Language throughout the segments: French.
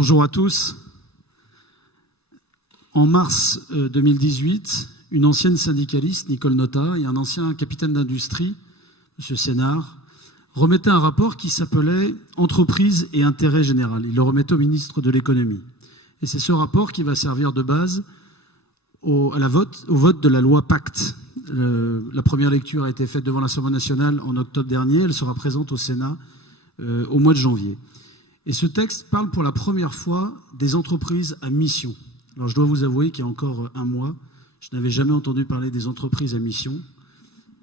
Bonjour à tous. En mars 2018, une ancienne syndicaliste, Nicole Notat, et un ancien capitaine d'industrie, M. Sénard, remettaient un rapport qui s'appelait « Entreprise et intérêt général ». Ils le remettaient au ministre de l'économie. Et c'est ce rapport qui va servir de base au vote de la loi Pacte. La première lecture a été faite devant l'Assemblée nationale en octobre dernier. Elle sera présente au Sénat au mois de janvier. Et ce texte parle pour la première fois des entreprises à mission. Alors je dois vous avouer qu'il y a encore un mois, je n'avais jamais entendu parler des entreprises à mission.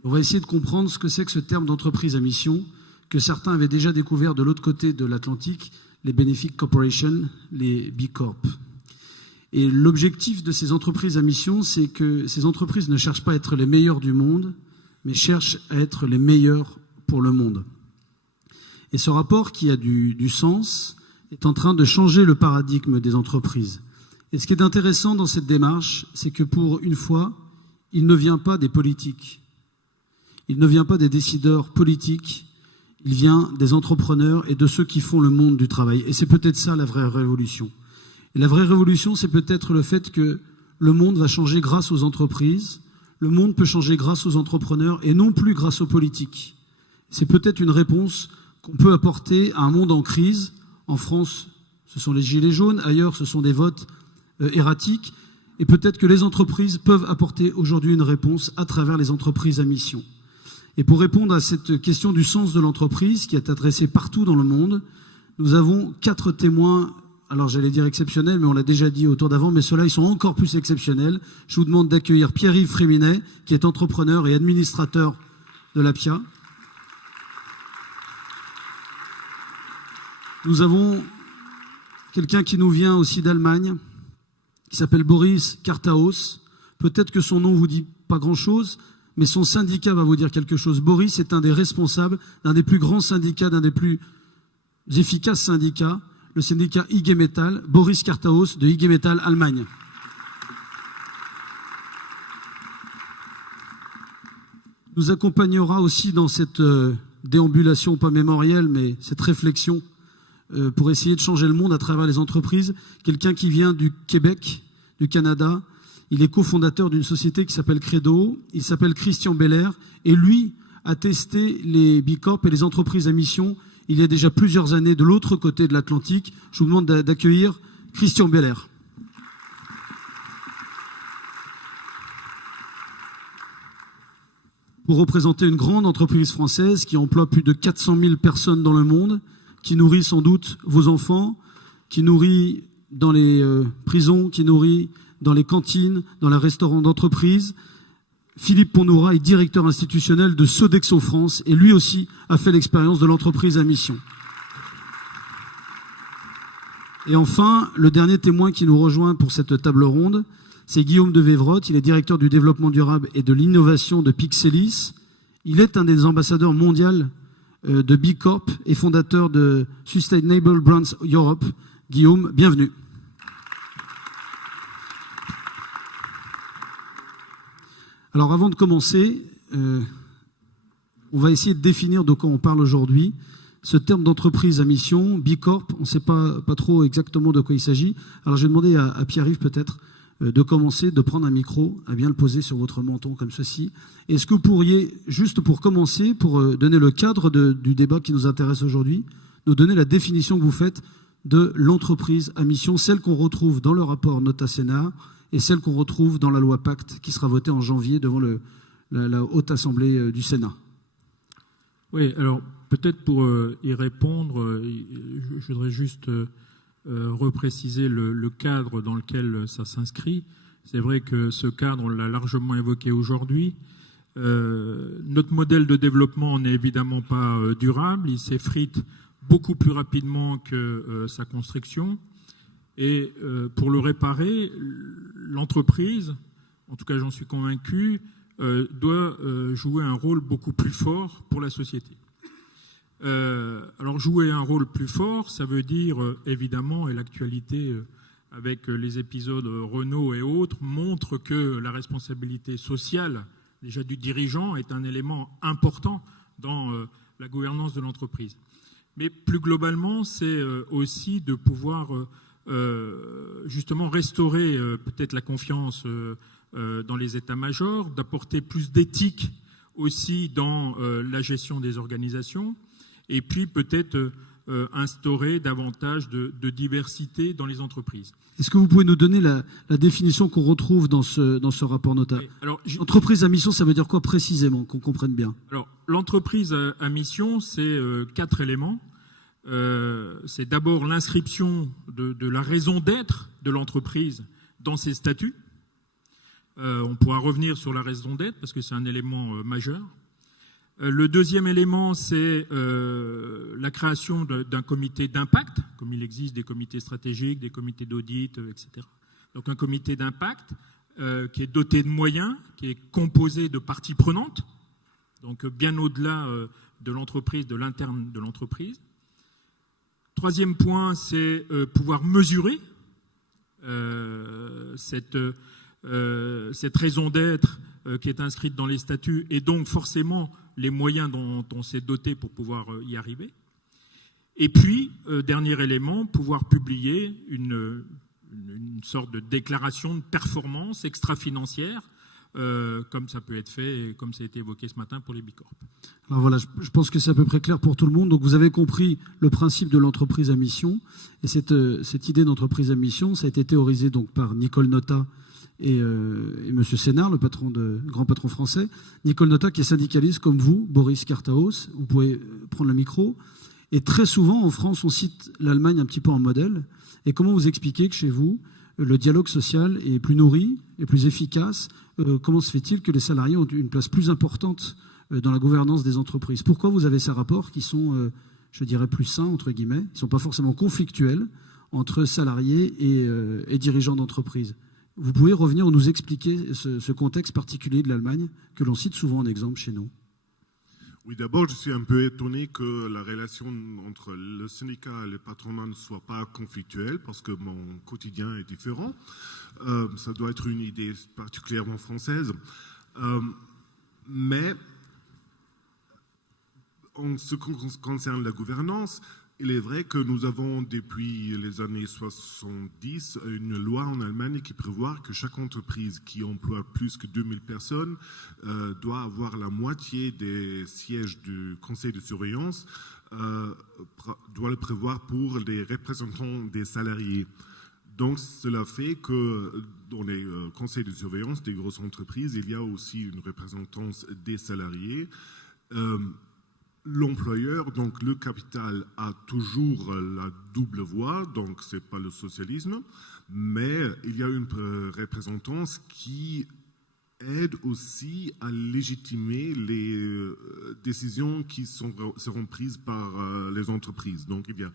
On va essayer de comprendre ce que c'est que ce terme d'entreprise à mission, que certains avaient déjà découvert de l'autre côté de l'Atlantique, les Benefit Corporation, les B Corp. Et l'objectif de ces entreprises à mission, c'est que ces entreprises ne cherchent pas à être les meilleures du monde, mais cherchent à être les meilleures pour le monde. Et ce rapport, qui a du sens, est en train de changer le paradigme des entreprises. Et ce qui est intéressant dans cette démarche, c'est que pour une fois, il ne vient pas des politiques. Il ne vient pas des décideurs politiques. Il vient des entrepreneurs et de ceux qui font le monde du travail. Et c'est peut-être ça la vraie révolution. Et la vraie révolution, c'est peut-être le fait que le monde va changer grâce aux entreprises. Le monde peut changer grâce aux entrepreneurs et non plus grâce aux politiques. C'est peut-être une réponse qu'on peut apporter à un monde en crise. En France, ce sont les gilets jaunes. Ailleurs, ce sont des votes erratiques. Et peut-être que les entreprises peuvent apporter aujourd'hui une réponse à travers les entreprises à mission. Et pour répondre à cette question du sens de l'entreprise, qui est adressée partout dans le monde, nous avons 4 témoins, alors j'allais dire exceptionnels, mais on l'a déjà dit au tour d'avant, mais ceux-là, ils sont encore plus exceptionnels. Je vous demande d'accueillir Pierre-Yves Fréminet, qui est entrepreneur et administrateur de l'APIA. Nous avons quelqu'un qui nous vient aussi d'Allemagne, qui s'appelle Boris Kartaos. Peut-être que son nom ne vous dit pas grand-chose, mais son syndicat va vous dire quelque chose. Boris est un des responsables d'un des plus grands syndicats, d'un des plus efficaces syndicats, le syndicat IG Metall. Boris Kartaos de IG Metall Allemagne. Nous accompagnera aussi dans cette déambulation, pas mémorielle, mais cette réflexion pour essayer de changer le monde à travers les entreprises, quelqu'un qui vient du Québec, du Canada. Il est cofondateur d'une société qui s'appelle Credo. Il s'appelle Christian Beller. Et lui a testé les B Corp et les entreprises à mission il y a déjà plusieurs années de l'autre côté de l'Atlantique. Je vous demande d'accueillir Christian Beller. Pour représenter une grande entreprise française qui emploie plus de 400 000 personnes dans le monde, qui nourrit sans doute vos enfants, qui nourrit dans les prisons, qui nourrit dans les cantines, dans les restaurants d'entreprise. Philippe Ponnoura est directeur institutionnel de Sodexo France et lui aussi a fait l'expérience de l'entreprise à mission. Et enfin, le dernier témoin qui nous rejoint pour cette table ronde, c'est Guillaume de Vévrotte. Il est directeur du développement durable et de l'innovation de Pixelis. Il est un des ambassadeurs mondiaux de B Corp et fondateur de Sustainable Brands Europe. Guillaume, bienvenue. Alors avant de commencer, on va essayer de définir de quoi on parle aujourd'hui. Ce terme d'entreprise à mission, B Corp, on ne sait pas trop exactement de quoi il s'agit. Alors je vais demander à Pierre-Yves peut-être de commencer, de prendre un micro, à bien le poser sur votre menton comme ceci. Est-ce que vous pourriez, juste pour commencer, pour donner le cadre du débat qui nous intéresse aujourd'hui, nous donner la définition que vous faites de l'entreprise à mission, celle qu'on retrouve dans le rapport Nota Sénat et celle qu'on retrouve dans la loi Pacte qui sera votée en janvier devant la Haute Assemblée du Sénat. Oui, alors peut-être pour y répondre, je voudrais juste repréciser le cadre dans lequel ça s'inscrit. C'est vrai que ce cadre, on l'a largement évoqué aujourd'hui. Notre modèle de développement n'est évidemment pas durable. Il s'effrite beaucoup plus rapidement que sa construction. Et pour le réparer, l'entreprise, en tout cas j'en suis convaincu, doit jouer un rôle beaucoup plus fort pour la société. Alors jouer un rôle plus fort, ça veut dire évidemment, et l'actualité avec les épisodes Renault et autres montre que la responsabilité sociale déjà du dirigeant est un élément important dans la gouvernance de l'entreprise. Mais plus globalement, c'est aussi de pouvoir justement restaurer peut-être la confiance dans les états-majors, d'apporter plus d'éthique aussi dans la gestion des organisations, et puis peut-être instaurer davantage de diversité dans les entreprises. Est-ce que vous pouvez nous donner la définition qu'on retrouve dans ce rapport Nota? Entreprise à mission, ça veut dire quoi précisément, qu'on comprenne bien? Alors, l'entreprise à mission, c'est 4 éléments. C'est d'abord l'inscription de la raison d'être de l'entreprise dans ses statuts. On pourra revenir sur la raison d'être parce que c'est un élément majeur. Le deuxième élément, c'est la création d'un comité d'impact, comme il existe des comités stratégiques, des comités d'audit, etc. Donc un comité d'impact qui est doté de moyens, qui est composé de parties prenantes, donc bien au-delà de l'entreprise, de l'interne de l'entreprise. Troisième point, c'est pouvoir mesurer cette raison d'être qui est inscrite dans les statuts et donc forcément les moyens dont on s'est doté pour pouvoir y arriver. Et puis, dernier élément, pouvoir publier une sorte de déclaration de performance extra-financière, comme ça peut être fait et comme ça a été évoqué ce matin pour les Bicorp. Alors voilà, je pense que c'est à peu près clair pour tout le monde. Donc vous avez compris le principe de l'entreprise à mission. Et cette idée d'entreprise à mission, ça a été théorisé donc par Nicole Notat et M. Sénard, le grand patron français. Nicole Notat qui est syndicaliste comme vous, Boris Kartaos, vous pouvez prendre le micro. Et très souvent en France, on cite l'Allemagne un petit peu en modèle. Et comment vous expliquez que chez vous, le dialogue social est plus nourri et plus efficace? Comment se fait-il que les salariés ont une place plus importante dans la gouvernance des entreprises? Pourquoi vous avez ces rapports qui sont, je dirais, plus sains, entre guillemets? Ils ne sont pas forcément conflictuels entre salariés et dirigeants d'entreprise. Vous pouvez revenir ou nous expliquer ce contexte particulier de l'Allemagne que l'on cite souvent en exemple chez nous? Oui, d'abord, je suis un peu étonné que la relation entre le syndicat et le patronat ne soit pas conflictuelle, parce que mon quotidien est différent. Ça doit être une idée particulièrement française. Mais en ce qui concerne la gouvernance, il est vrai que nous avons depuis les années 70 une loi en Allemagne qui prévoit que chaque entreprise qui emploie plus que 2000 personnes doit avoir la moitié des sièges du conseil de surveillance, doit le prévoir pour les représentants des salariés. Donc cela fait que dans les conseils de surveillance des grosses entreprises, il y a aussi une représentance des salariés. L'employeur, donc le capital, a toujours la double voix, donc ce n'est pas le socialisme, mais il y a une représentance qui aide aussi à légitimer les décisions qui seront prises par les entreprises. Donc il y a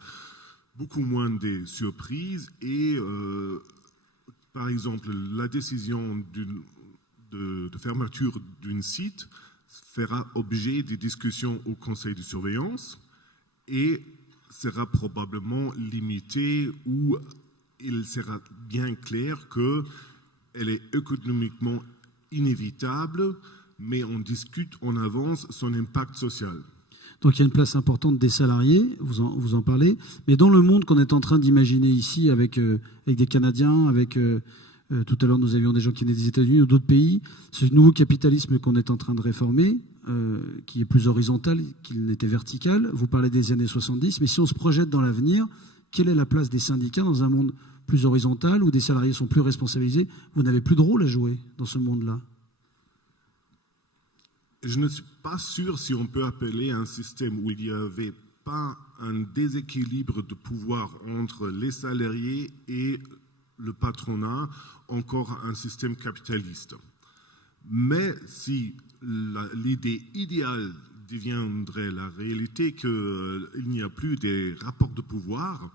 beaucoup moins de surprises et, par exemple, la décision de fermeture d'un site fera objet de discussions au conseil de surveillance et sera probablement limitée ou il sera bien clair qu'elle est économiquement inévitable, mais on discute en avance son impact social. Donc il y a une place importante des salariés, vous en parlez, mais dans le monde qu'on est en train d'imaginer ici avec des Canadiens, avec... tout à l'heure, nous avions des gens qui venaient des États-Unis ou d'autres pays. Ce nouveau capitalisme qu'on est en train de réformer, qui est plus horizontal qu'il n'était vertical, vous parlez des années 70, mais si on se projette dans l'avenir, quelle est la place des syndicats dans un monde plus horizontal où des salariés sont plus responsabilisés? Vous n'avez plus de rôle à jouer dans ce monde-là. Je ne suis pas sûr si on peut appeler un système où il n'y avait pas un déséquilibre de pouvoir entre les salariés et le patronat, encore un système capitaliste. Mais si l'idée idéale deviendrait la réalité, qu'il n'y a plus des rapports de pouvoir,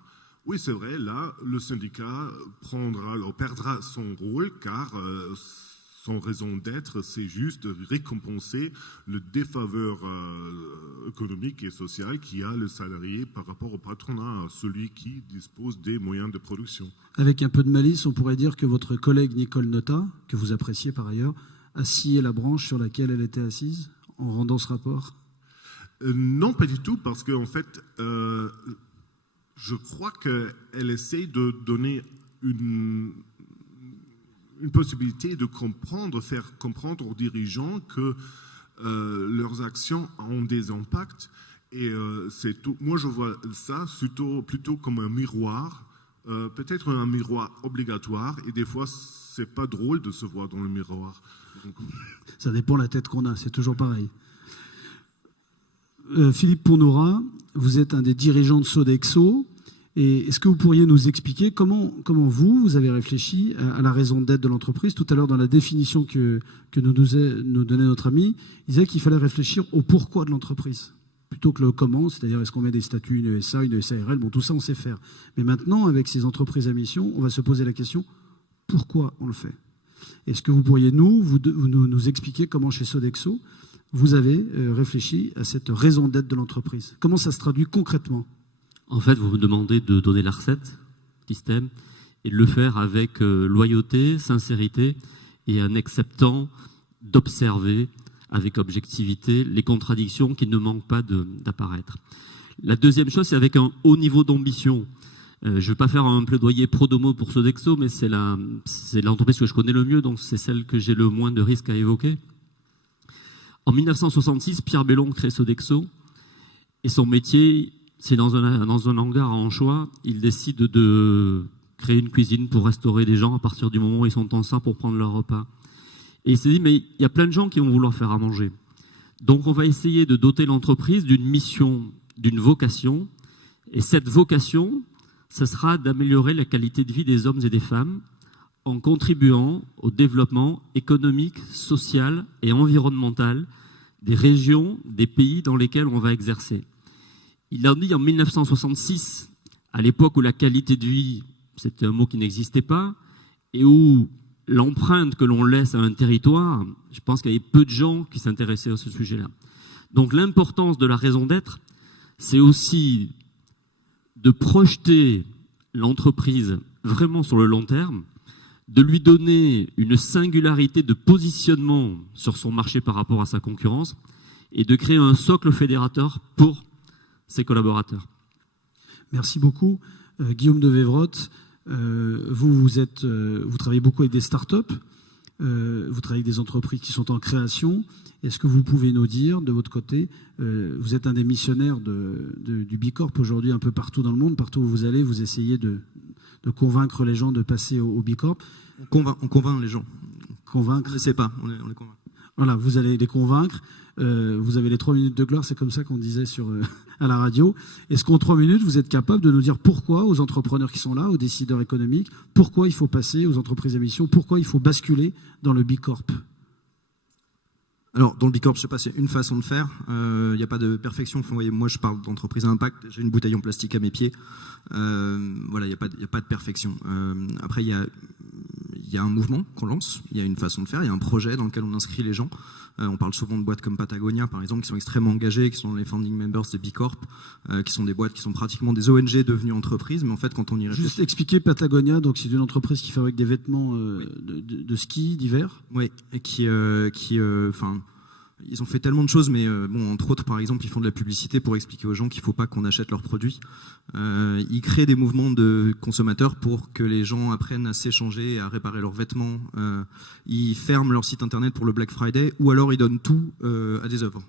oui, c'est vrai, là, le syndicat perdra son rôle, car son raison d'être, c'est juste de récompenser le défaveur économique et social qu'il y a le salarié par rapport au patronat, celui qui dispose des moyens de production. Avec un peu de malice, on pourrait dire que votre collègue Nicole Notat, que vous appréciez par ailleurs, a scié la branche sur laquelle elle était assise en rendant ce rapport? Non, pas du tout, parce qu'en fait, Je crois qu'elle essaie de donner une possibilité de faire comprendre aux dirigeants que leurs actions ont des impacts. Et c'est tout. Moi, je vois ça plutôt comme un miroir, peut-être un miroir obligatoire. Et des fois, c'est pas drôle de se voir dans le miroir. Donc... Ça dépend de la tête qu'on a, c'est toujours pareil. Philippe Pounora, vous êtes un des dirigeants de Sodexo. Et est-ce que vous pourriez nous expliquer comment vous avez réfléchi à la raison d'être de l'entreprise? Tout à l'heure, dans la définition que nous donnait notre ami, il disait qu'il fallait réfléchir au pourquoi de l'entreprise, plutôt que le comment, c'est-à-dire est-ce qu'on met des statuts, une ESA, une SARL, bon, tout ça on sait faire. Mais maintenant, avec ces entreprises à mission, on va se poser la question, pourquoi on le fait? Est-ce que vous pourriez nous expliquer comment chez Sodexo, vous avez réfléchi à cette raison d'être de l'entreprise? Comment ça se traduit concrètement? En fait, vous me demandez de donner la recette, système, et de le faire avec loyauté, sincérité, et en acceptant d'observer avec objectivité les contradictions qui ne manquent pas d'apparaître. La deuxième chose, c'est avec un haut niveau d'ambition. Je ne vais pas faire un plaidoyer pro domo pour Sodexo, mais c'est l'entreprise que je connais le mieux, donc c'est celle que j'ai le moins de risques à évoquer. En 1966, Pierre Bellon crée Sodexo, et son métier... C'est dans un hangar à Anchois, il décide de créer une cuisine pour restaurer des gens à partir du moment où ils sont ensemble pour prendre leur repas. Et il s'est dit, mais il y a plein de gens qui vont vouloir faire à manger. Donc on va essayer de doter l'entreprise d'une mission, d'une vocation. Et cette vocation, ce sera d'améliorer la qualité de vie des hommes et des femmes en contribuant au développement économique, social et environnemental des régions, des pays dans lesquels on va exercer. Il a dit en 1966, à l'époque où la qualité de vie, c'était un mot qui n'existait pas, et où l'empreinte que l'on laisse à un territoire, je pense qu'il y avait peu de gens qui s'intéressaient à ce sujet-là. Donc l'importance de la raison d'être, c'est aussi de projeter l'entreprise vraiment sur le long terme, de lui donner une singularité de positionnement sur son marché par rapport à sa concurrence, et de créer un socle fédérateur pour ses collaborateurs. Merci beaucoup. Guillaume de Vévrotte, vous travaillez beaucoup avec des startups, vous travaillez avec des entreprises qui sont en création. Est-ce que vous pouvez nous dire, de votre côté, vous êtes un des missionnaires du Bicorp aujourd'hui un peu partout dans le monde, partout où vous allez, vous essayez de convaincre les gens de passer au Bicorp. On convainc les gens. Convaincre. On ne sait pas, on les convainc. Voilà, vous allez les convaincre. Vous avez les 3 minutes de gloire, c'est comme ça qu'on disait à la radio. Est-ce qu'en 3 minutes, vous êtes capable de nous dire pourquoi, aux entrepreneurs qui sont là, aux décideurs économiques, pourquoi il faut passer aux entreprises à mission, pourquoi il faut basculer dans le Bicorp? Alors, dans le Bicorp, je sais pas, c'est une façon de faire. Il n'y a pas de perfection. Enfin, vous voyez, moi, je parle d'entreprise à impact. J'ai une bouteille en plastique à mes pieds. Voilà, il n'y a pas de perfection. Après, il y a un mouvement qu'on lance. Il y a une façon de faire. Il y a un projet dans lequel on inscrit les gens. On parle souvent de boîtes comme Patagonia, par exemple, qui sont extrêmement engagées, qui sont les founding members des Bicorp, qui sont des boîtes qui sont pratiquement des ONG devenues entreprises. Mais en fait, quand on y réfléchit... Juste expliquer Patagonia, donc c'est une entreprise qui fabrique des vêtements de ski d'hiver. Oui, et ils ont fait tellement de choses, mais entre autres, par exemple, ils font de la publicité pour expliquer aux gens qu'il ne faut pas qu'on achète leurs produits. Ils créent des mouvements de consommateurs pour que les gens apprennent à s'échanger et à réparer leurs vêtements. Ils ferment leur site internet pour le Black Friday, ou alors ils donnent tout à des œuvres.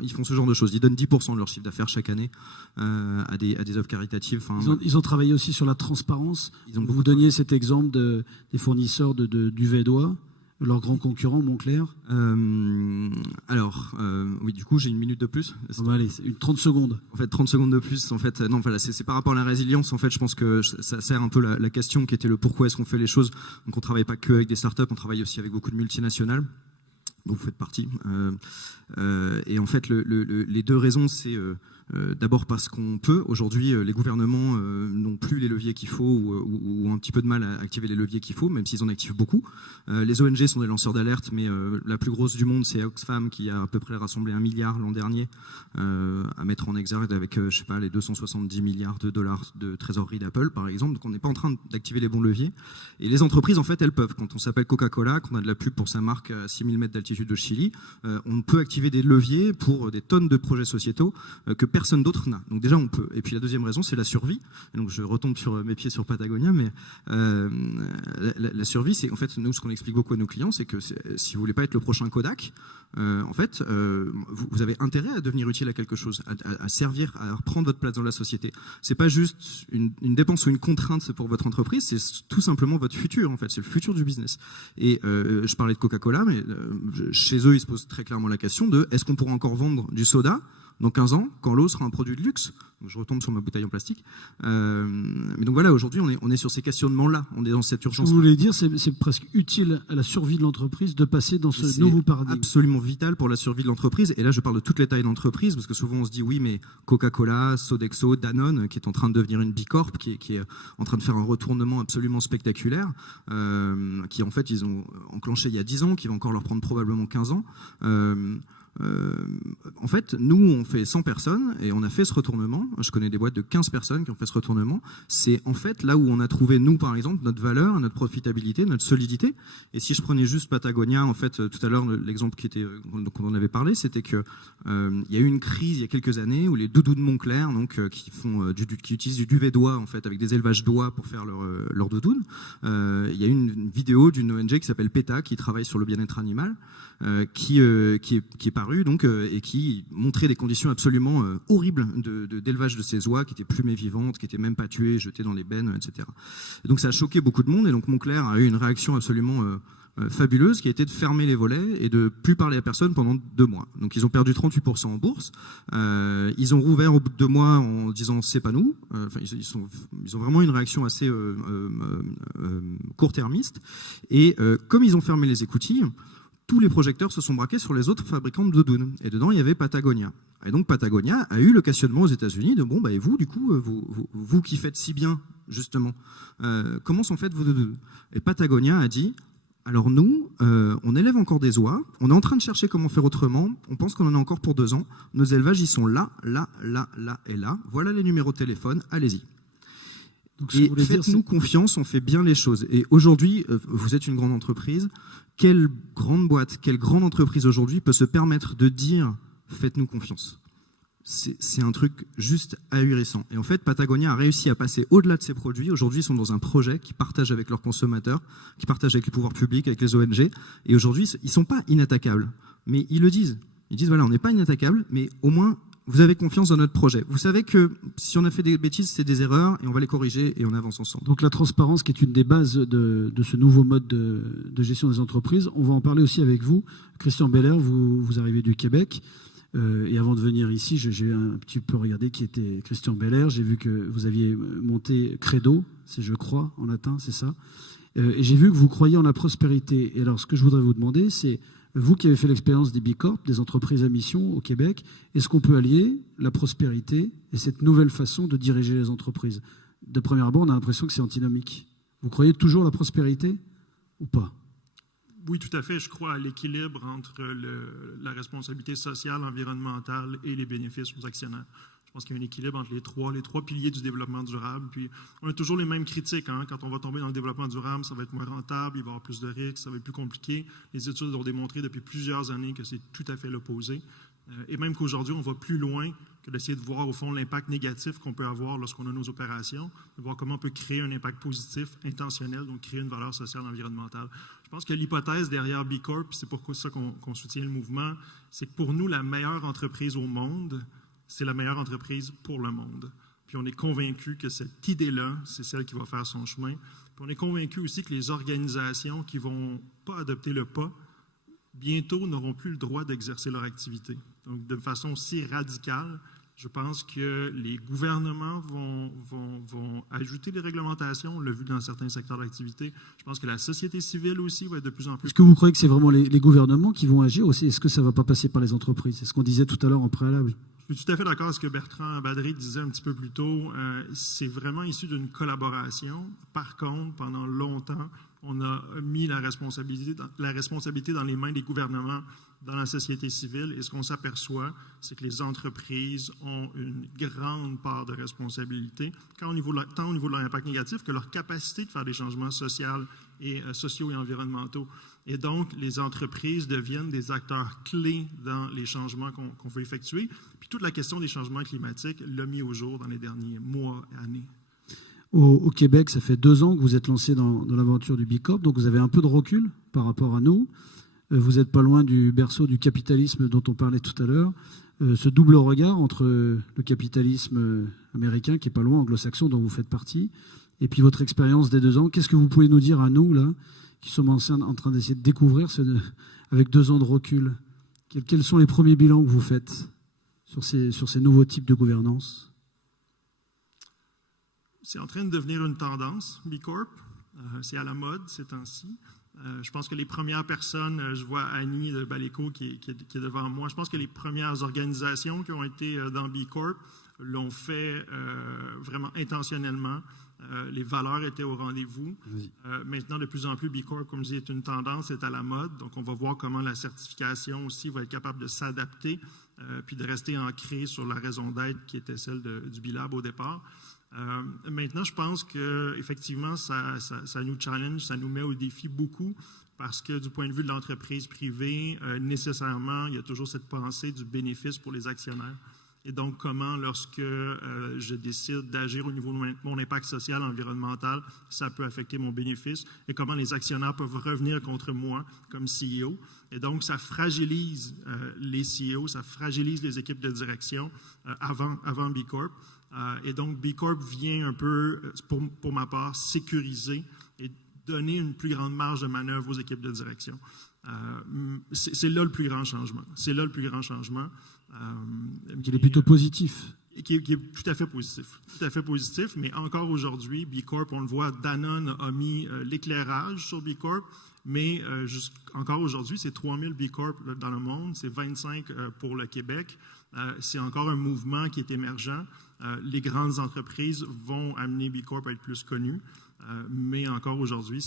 Ils font ce genre de choses. Ils donnent 10% de leur chiffre d'affaires chaque année à des œuvres caritatives. Ils ont travaillé aussi sur la transparence. Vous donniez cet exemple des fournisseurs de duvet d'oie. Leur grand concurrent, Moncler. Oui, du coup, j'ai une minute de plus. Allez, 30 secondes. En fait, 30 secondes de plus. En fait, non, voilà, c'est par rapport à la résilience. En fait, je pense que ça sert un peu la question qui était le pourquoi est-ce qu'on fait les choses. Donc, on travaille pas que avec des startups, on travaille aussi avec beaucoup de multinationales. Donc, vous faites partie. Et en fait, les deux raisons, c'est d'abord parce qu'on peut. Aujourd'hui, les gouvernements n'ont plus les leviers qu'il faut ou ont un petit peu de mal à activer les leviers qu'il faut, même s'ils en activent beaucoup. Les ONG sont des lanceurs d'alerte, mais la plus grosse du monde, c'est Oxfam, qui a à peu près rassemblé 1 milliard l'an dernier à mettre en exergue avec, les 270 milliards de dollars de trésorerie d'Apple, par exemple. Donc, on n'est pas en train d'activer les bons leviers. Et les entreprises, en fait, elles peuvent. Quand on s'appelle Coca-Cola, qu'on a de la pub pour sa marque à 6000 mètres d'altitude au Chili, on peut activer des leviers pour des tonnes de projets sociétaux que personne personne d'autre n'a. Donc déjà, on peut. Et puis la deuxième raison, c'est la survie. Et donc je retombe sur mes pieds sur Patagonia, mais la survie, c'est en fait, nous, ce qu'on explique beaucoup à nos clients, c'est que si vous voulez pas être le prochain Kodak, en fait, vous avez intérêt à devenir utile à quelque chose, à servir, à reprendre votre place dans la société. C'est pas juste une dépense ou une contrainte pour votre entreprise, c'est tout simplement votre futur, en fait. C'est le futur du business. Et je parlais de Coca-Cola, mais chez eux, ils se posent très clairement la question de est-ce qu'on pourra encore vendre du soda dans 15 ans, quand l'eau sera un produit de luxe. Donc, je retombe sur ma bouteille en plastique. Mais donc voilà, aujourd'hui, on est sur ces questionnements-là. On est dans cette urgence. Ce que vous voulez dire, c'est presque utile à la survie de l'entreprise de passer dans ce nouveau paradigme. Absolument vital pour la survie de l'entreprise. Et là, je parle de toutes les tailles d'entreprise, parce que souvent on se dit oui, mais Coca-Cola, Sodexo, Danone, qui est en train de devenir une bicorp, qui est en train de faire un retournement absolument spectaculaire, qui en fait ils ont enclenché il y a 10 ans, qui va encore leur prendre probablement 15 ans. En fait, nous, on fait 100 personnes et on a fait ce retournement. Je connais des boîtes de 15 personnes qui ont fait ce retournement. C'est en fait là où on a trouvé, nous, par exemple, notre valeur, notre profitabilité, notre solidité. Et si je prenais juste Patagonia, en fait, tout à l'heure, l'exemple dont on avait parlé, c'était que il y a eu une crise il y a quelques années où les doudous de Montclair, donc qui utilisent du duvet d'oie, en fait, avec des élevages d'oie pour faire leur doudoune. Il y a eu une vidéo d'une ONG qui s'appelle PETA, qui travaille sur le bien-être animal, qui est paru donc et qui montrait des conditions absolument horribles d'élevage de ces oies qui étaient plumées vivantes, qui étaient même pas tuées, jetées dans les bennes, etc. Et donc ça a choqué beaucoup de monde et donc Montclair a eu une réaction absolument fabuleuse qui a été de fermer les volets et de plus parler à personne pendant 2 mois. Donc ils ont perdu 38% en bourse. Ils ont rouvert au bout de 2 mois en disant c'est pas nous. Ils ont vraiment une réaction assez court-termiste. Et comme ils ont fermé les écoutilles, tous les projecteurs se sont braqués sur les autres fabricants de doudounes. Et dedans, il y avait Patagonia. Et donc Patagonia a eu le questionnement aux États-Unis de bon, bah, et vous, du coup, vous qui faites si bien, justement, comment sont faites vos doudounes? Et Patagonia a dit alors nous, on élève encore des oies, on est en train de chercher comment faire autrement, on pense qu'on en a encore pour 2 ans, nos élevages, ils sont là, là, là, là et là. Voilà les numéros de téléphone, allez-y. Donc, et faites-nous confiance, on fait bien les choses. Et aujourd'hui, vous êtes une grande entreprise. Quelle grande boîte, quelle grande entreprise aujourd'hui peut se permettre de dire « faites-nous confiance ». C'est un truc juste ahurissant. Et en fait, Patagonia a réussi à passer au-delà de ses produits. Aujourd'hui, ils sont dans un projet qu'ils partagent avec leurs consommateurs, qu'ils partagent avec les pouvoirs publics, avec les ONG. Et aujourd'hui, ils ne sont pas inattaquables. Mais ils le disent. Ils disent, voilà, on n'est pas inattaquables, mais au moins, vous avez confiance dans notre projet. Vous savez que si on a fait des bêtises, c'est des erreurs et on va les corriger et on avance ensemble. Donc la transparence qui est une des bases de ce nouveau mode de gestion des entreprises. On va en parler aussi avec vous. Christian Belair, vous arrivez du Québec. Et avant de venir ici, j'ai un petit peu regardé qui était Christian Belair. J'ai vu que vous aviez monté Credo, c'est je crois en latin, c'est ça. Et j'ai vu que vous croyez en la prospérité. Et alors ce que je voudrais vous demander, c'est vous qui avez fait l'expérience des Bicorp, des entreprises à mission au Québec, est-ce qu'on peut allier la prospérité et cette nouvelle façon de diriger les entreprises? De premier abord, on a l'impression que c'est antinomique. Vous croyez toujours à la prospérité ou pas? Oui, tout à fait. Je crois à l'équilibre entre la responsabilité sociale, environnementale et les bénéfices aux actionnaires. Je pense qu'il y a un équilibre entre les trois piliers du développement durable. Puis, on a toujours les mêmes critiques. Quand on va tomber dans le développement durable, ça va être moins rentable, il va y avoir plus de risques, ça va être plus compliqué. Les études ont démontré depuis plusieurs années que c'est tout à fait l'opposé. Et même qu'aujourd'hui, on va plus loin que d'essayer de voir, au fond, l'impact négatif qu'on peut avoir lorsqu'on a nos opérations, de voir comment on peut créer un impact positif, intentionnel, donc créer une valeur sociale et environnementale. Je pense que l'hypothèse derrière B Corp, c'est pourquoi ça qu'on soutient le mouvement, c'est que pour nous, la meilleure entreprise au monde, c'est la meilleure entreprise pour le monde. Puis on est convaincu que cette idée-là, c'est celle qui va faire son chemin. Puis on est convaincu aussi que les organisations qui ne vont pas adopter le pas, bientôt n'auront plus le droit d'exercer leur activité. Donc, de façon si radicale, je pense que les gouvernements vont ajouter des réglementations. On l'a vu dans certains secteurs d'activité. Je pense que la société civile aussi va être de plus en plus... Est-ce que vous croyez que c'est vraiment les gouvernements qui vont agir aussi? Est-ce que ça ne va pas passer par les entreprises? C'est ce qu'on disait tout à l'heure en préalable. Je suis tout à fait d'accord avec ce que Bertrand Badry disait un petit peu plus tôt. C'est vraiment issu d'une collaboration. Par contre, pendant longtemps, On a mis la responsabilité dans les mains des gouvernements, dans la société civile. Et ce qu'on s'aperçoit, c'est que les entreprises ont une grande part de responsabilité, tant au niveau de leur impact négatif que leur capacité de faire des changements sociaux et environnementaux. Et donc, les entreprises deviennent des acteurs clés dans les changements qu'on veut effectuer. Puis toute la question des changements climatiques l'a mis au jour dans les derniers mois et années. Au Québec, ça fait 2 ans que vous êtes lancé dans l'aventure du B Corp, donc vous avez un peu de recul par rapport à nous. Vous n'êtes pas loin du berceau du capitalisme dont on parlait tout à l'heure. Ce double regard entre le capitalisme américain, qui est pas loin, anglo-saxon, dont vous faites partie, et puis votre expérience des 2 ans. Qu'est-ce que vous pouvez nous dire à nous, là, qui sommes en train d'essayer de découvrir avec 2 ans de recul? Quels sont les premiers bilans que vous faites sur ces nouveaux types de gouvernance? C'est en train de devenir une tendance, B Corp. C'est à la mode ces temps-ci. Je pense que les premières personnes, je vois Annie de Baléco qui est devant moi, je pense que les premières organisations qui ont été dans B Corp l'ont fait vraiment intentionnellement. Les valeurs étaient au rendez-vous. Maintenant, de plus en plus, B Corp, comme je dis, est une tendance, c'est à la mode. Donc, on va voir comment la certification aussi va être capable de s'adapter puis de rester ancrée sur la raison d'être qui était celle du B-Lab au départ. Maintenant, je pense qu'effectivement, ça nous challenge, ça nous met au défi beaucoup parce que du point de vue de l'entreprise privée, nécessairement, il y a toujours cette pensée du bénéfice pour les actionnaires. Et donc, comment, lorsque je décide d'agir au niveau de mon impact social, environnemental, ça peut affecter mon bénéfice et comment les actionnaires peuvent revenir contre moi comme CEO. Et donc, ça fragilise les CEO, ça fragilise les équipes de direction avant B Corp. Et donc, B Corp vient un peu, pour ma part, sécuriser et donner une plus grande marge de manœuvre aux équipes de direction. C'est là le plus grand changement. C'est là le plus grand changement. Qui est plutôt positif. Qui est tout à fait positif. Tout à fait positif, mais encore aujourd'hui, B Corp, on le voit, Danone a mis l'éclairage sur B Corp, mais encore aujourd'hui, c'est 3000 B Corp dans le monde, c'est 25 pour le Québec. C'est encore un mouvement qui est émergent. Les grandes entreprises vont amener B Corp à être plus connues. Mais encore aujourd'hui,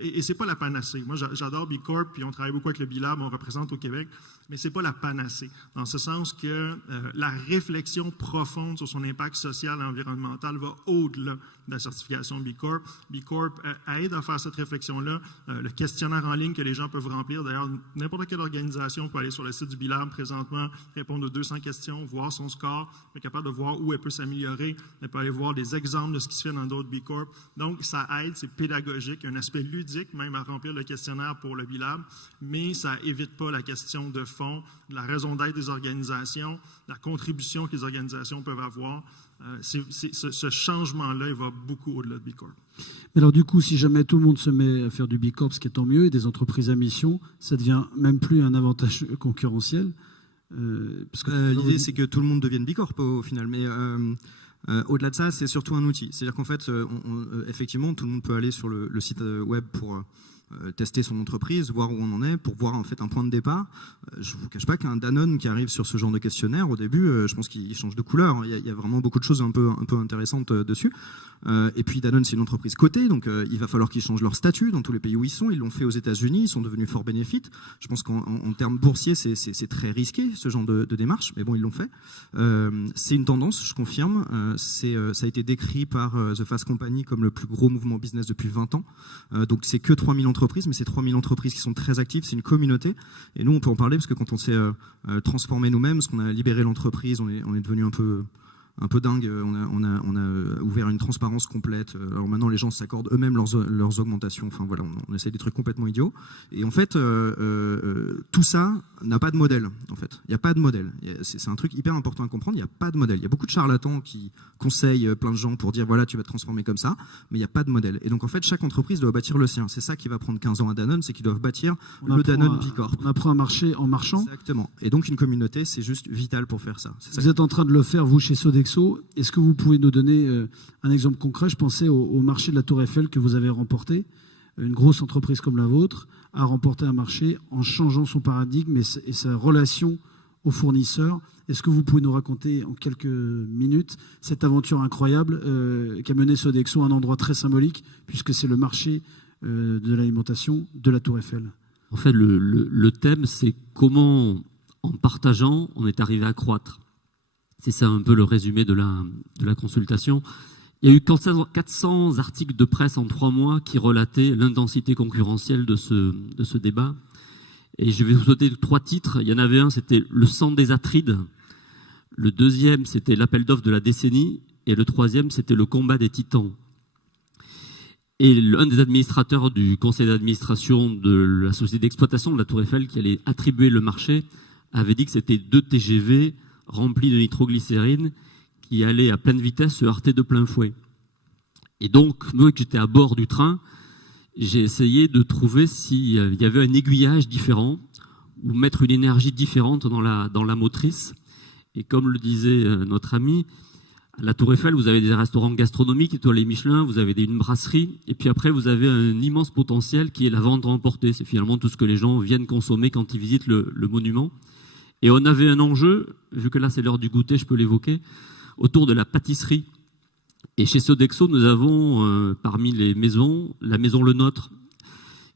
et c'est pas la panacée. Moi, j'adore B Corp, puis on travaille beaucoup avec le B-Lab, on représente au Québec, mais c'est pas la panacée. Dans ce sens que la réflexion profonde sur son impact social et environnemental va au-delà de la certification B Corp. B Corp aide à faire cette réflexion-là. Le questionnaire en ligne que les gens peuvent remplir, d'ailleurs, n'importe quelle organisation peut aller sur le site du B-Lab présentement, répondre aux 200 questions, voir son score, être capable de voir où elle peut s'améliorer. Elle peut aller voir des exemples de ce qui se fait dans d'autres B Corp. Donc, ça aide, c'est pédagogique, il y a un aspect ludique même à remplir le questionnaire pour le B-Lab, mais ça évite pas la question de fond, de la raison d'être des organisations, la contribution que les organisations peuvent avoir. Ce changement-là, il va beaucoup au-delà de B Corp. Mais alors du coup, si jamais tout le monde se met à faire du B Corp, ce qui est tant mieux, et des entreprises à mission, ça devient même plus un avantage concurrentiel. L'idée, c'est que tout le monde devienne B Corp au final, mais au-delà de ça, c'est surtout un outil. C'est-à-dire qu'en fait, effectivement, tout le monde peut aller sur le site web pour tester son entreprise, voir où on en est, pour voir en fait un point de départ. Je vous cache pas qu'un Danone qui arrive sur ce genre de questionnaire, au début, je pense qu'il change de couleur. Il y a vraiment beaucoup de choses un peu intéressantes dessus. Et puis Danone, c'est une entreprise cotée, donc il va falloir qu'ils changent leur statut dans tous les pays où ils sont. Ils l'ont fait aux États-Unis, ils sont devenus fort bénéfiques. Je pense qu'en termes boursiers, c'est très risqué ce genre de démarche, mais bon, ils l'ont fait. C'est une tendance, je confirme. Ça a été décrit par The Fast Company comme le plus gros mouvement business depuis 20 ans. Donc c'est que 3000 entreprises, mais c'est 3000 entreprises qui sont très actives, c'est une communauté. Et nous, on peut en parler parce que quand on s'est transformé nous-mêmes, parce qu'on a libéré l'entreprise, on est devenu un peu dingue. On a ouvert une transparence complète. Alors maintenant, les gens s'accordent eux-mêmes leurs augmentations. Enfin voilà, on essaie des trucs complètement idiots. Et en fait, tout ça n'a pas de modèle. En fait, il n'y a pas de modèle. C'est un truc hyper important à comprendre. Il n'y a pas de modèle. Il y a beaucoup de charlatans qui conseillent plein de gens pour dire voilà, tu vas te transformer comme ça, mais il n'y a pas de modèle. Et donc en fait, chaque entreprise doit bâtir le sien. C'est ça qui va prendre 15 ans à Danone, c'est qu'ils doivent bâtir le Danone B Corp. On apprend à marcher en marchant. Exactement. Et donc une communauté, c'est juste vital pour faire ça. Vous êtes en train de le faire vous chez Sodexo. Est-ce que vous pouvez nous donner un exemple concret? Je pensais au marché de la Tour Eiffel que vous avez remporté. Une grosse entreprise comme la vôtre a remporté un marché en changeant son paradigme et sa relation aux fournisseurs. Est-ce que vous pouvez nous raconter en quelques minutes cette aventure incroyable qu'a menée Sodexo à un endroit très symbolique, puisque c'est le marché de l'alimentation de la Tour Eiffel. En fait, le thème, c'est comment, en partageant, on est arrivé à croître. C'est ça un peu le résumé de la consultation. Il y a eu 400 articles de presse en 3 mois qui relataient l'intensité concurrentielle de ce débat. Et je vais vous donner 3 titres. Il y en avait un, c'était Le sang des Atrides. Le deuxième, c'était L'appel d'offres de la décennie. Et le troisième, c'était Le combat des titans. Et l'un des administrateurs du conseil d'administration de la société d'exploitation de la Tour Eiffel, qui allait attribuer le marché, avait dit que c'était 2 TGV remplis de nitroglycérine qui allaient à pleine vitesse se heurter de plein fouet. Et donc, moi qui j'étais à bord du train, j'ai essayé de trouver s'il y avait un aiguillage différent ou mettre une énergie différente dans la motrice. Et comme le disait notre ami, à la Tour Eiffel, vous avez des restaurants gastronomiques, étoilés Michelin, vous avez une brasserie, et puis après, vous avez un immense potentiel qui est la vente à emporter. C'est finalement tout ce que les gens viennent consommer quand ils visitent le monument. Et on avait un enjeu, vu que là c'est l'heure du goûter, je peux l'évoquer, autour de la pâtisserie. Et chez Sodexo, nous avons parmi les maisons, la maison Le Nôtre,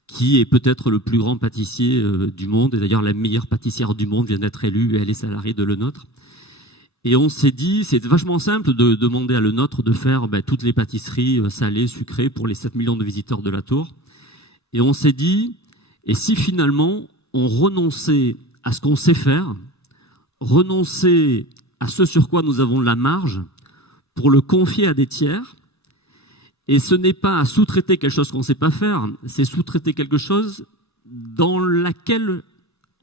qui est peut-être le plus grand pâtissier du monde, et d'ailleurs la meilleure pâtissière du monde vient d'être élue, et elle est salariée de Le Nôtre. Et on s'est dit, c'est vachement simple de demander à Le Nôtre de faire toutes les pâtisseries salées, sucrées pour les 7 millions de visiteurs de la Tour. Et on s'est dit, et si finalement on renonçait à ce qu'on sait faire, renonçait à ce sur quoi nous avons la marge pour le confier à des tiers, et ce n'est pas à sous-traiter quelque chose qu'on ne sait pas faire, c'est sous-traiter quelque chose dans laquelle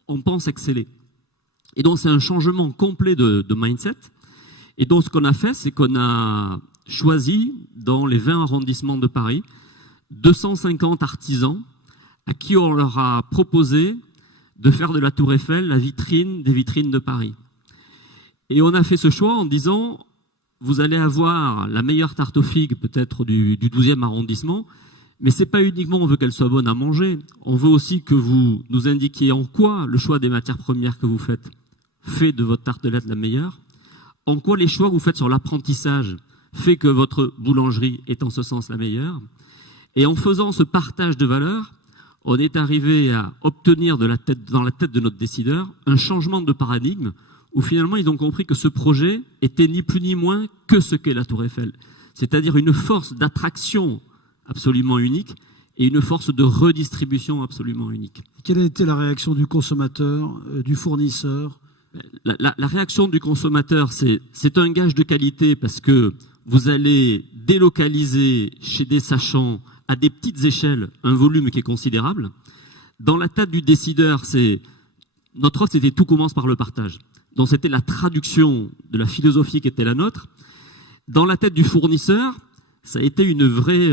on pense exceller. Et donc, c'est un changement complet de mindset. Et donc, ce qu'on a fait, c'est qu'on a choisi, dans les 20 arrondissements de Paris, 250 artisans à qui on leur a proposé de faire de la Tour Eiffel la vitrine des vitrines de Paris. Et on a fait ce choix en disant, vous allez avoir la meilleure tarte aux figues, peut-être du 12e arrondissement, mais c'est pas uniquement on veut qu'elle soit bonne à manger, on veut aussi que vous nous indiquiez en quoi le choix des matières premières que vous faites fait de votre tartelette la meilleure, en quoi les choix que vous faites sur l'apprentissage fait que votre boulangerie est en ce sens la meilleure. Et en faisant ce partage de valeurs, on est arrivé à obtenir dans la tête de notre décideur un changement de paradigme où finalement ils ont compris que ce projet était ni plus ni moins que ce qu'est la Tour Eiffel. C'est-à-dire une force d'attraction absolument unique et une force de redistribution absolument unique. Quelle a été la réaction du consommateur, du fournisseur ? La réaction du consommateur, c'est un gage de qualité parce que vous allez délocaliser chez des sachants à des petites échelles un volume qui est considérable. Dans la tête du décideur, notre offre, c'était tout commence par le partage. Donc c'était la traduction de la philosophie qui était la nôtre. Dans la tête du fournisseur, ça a été une vraie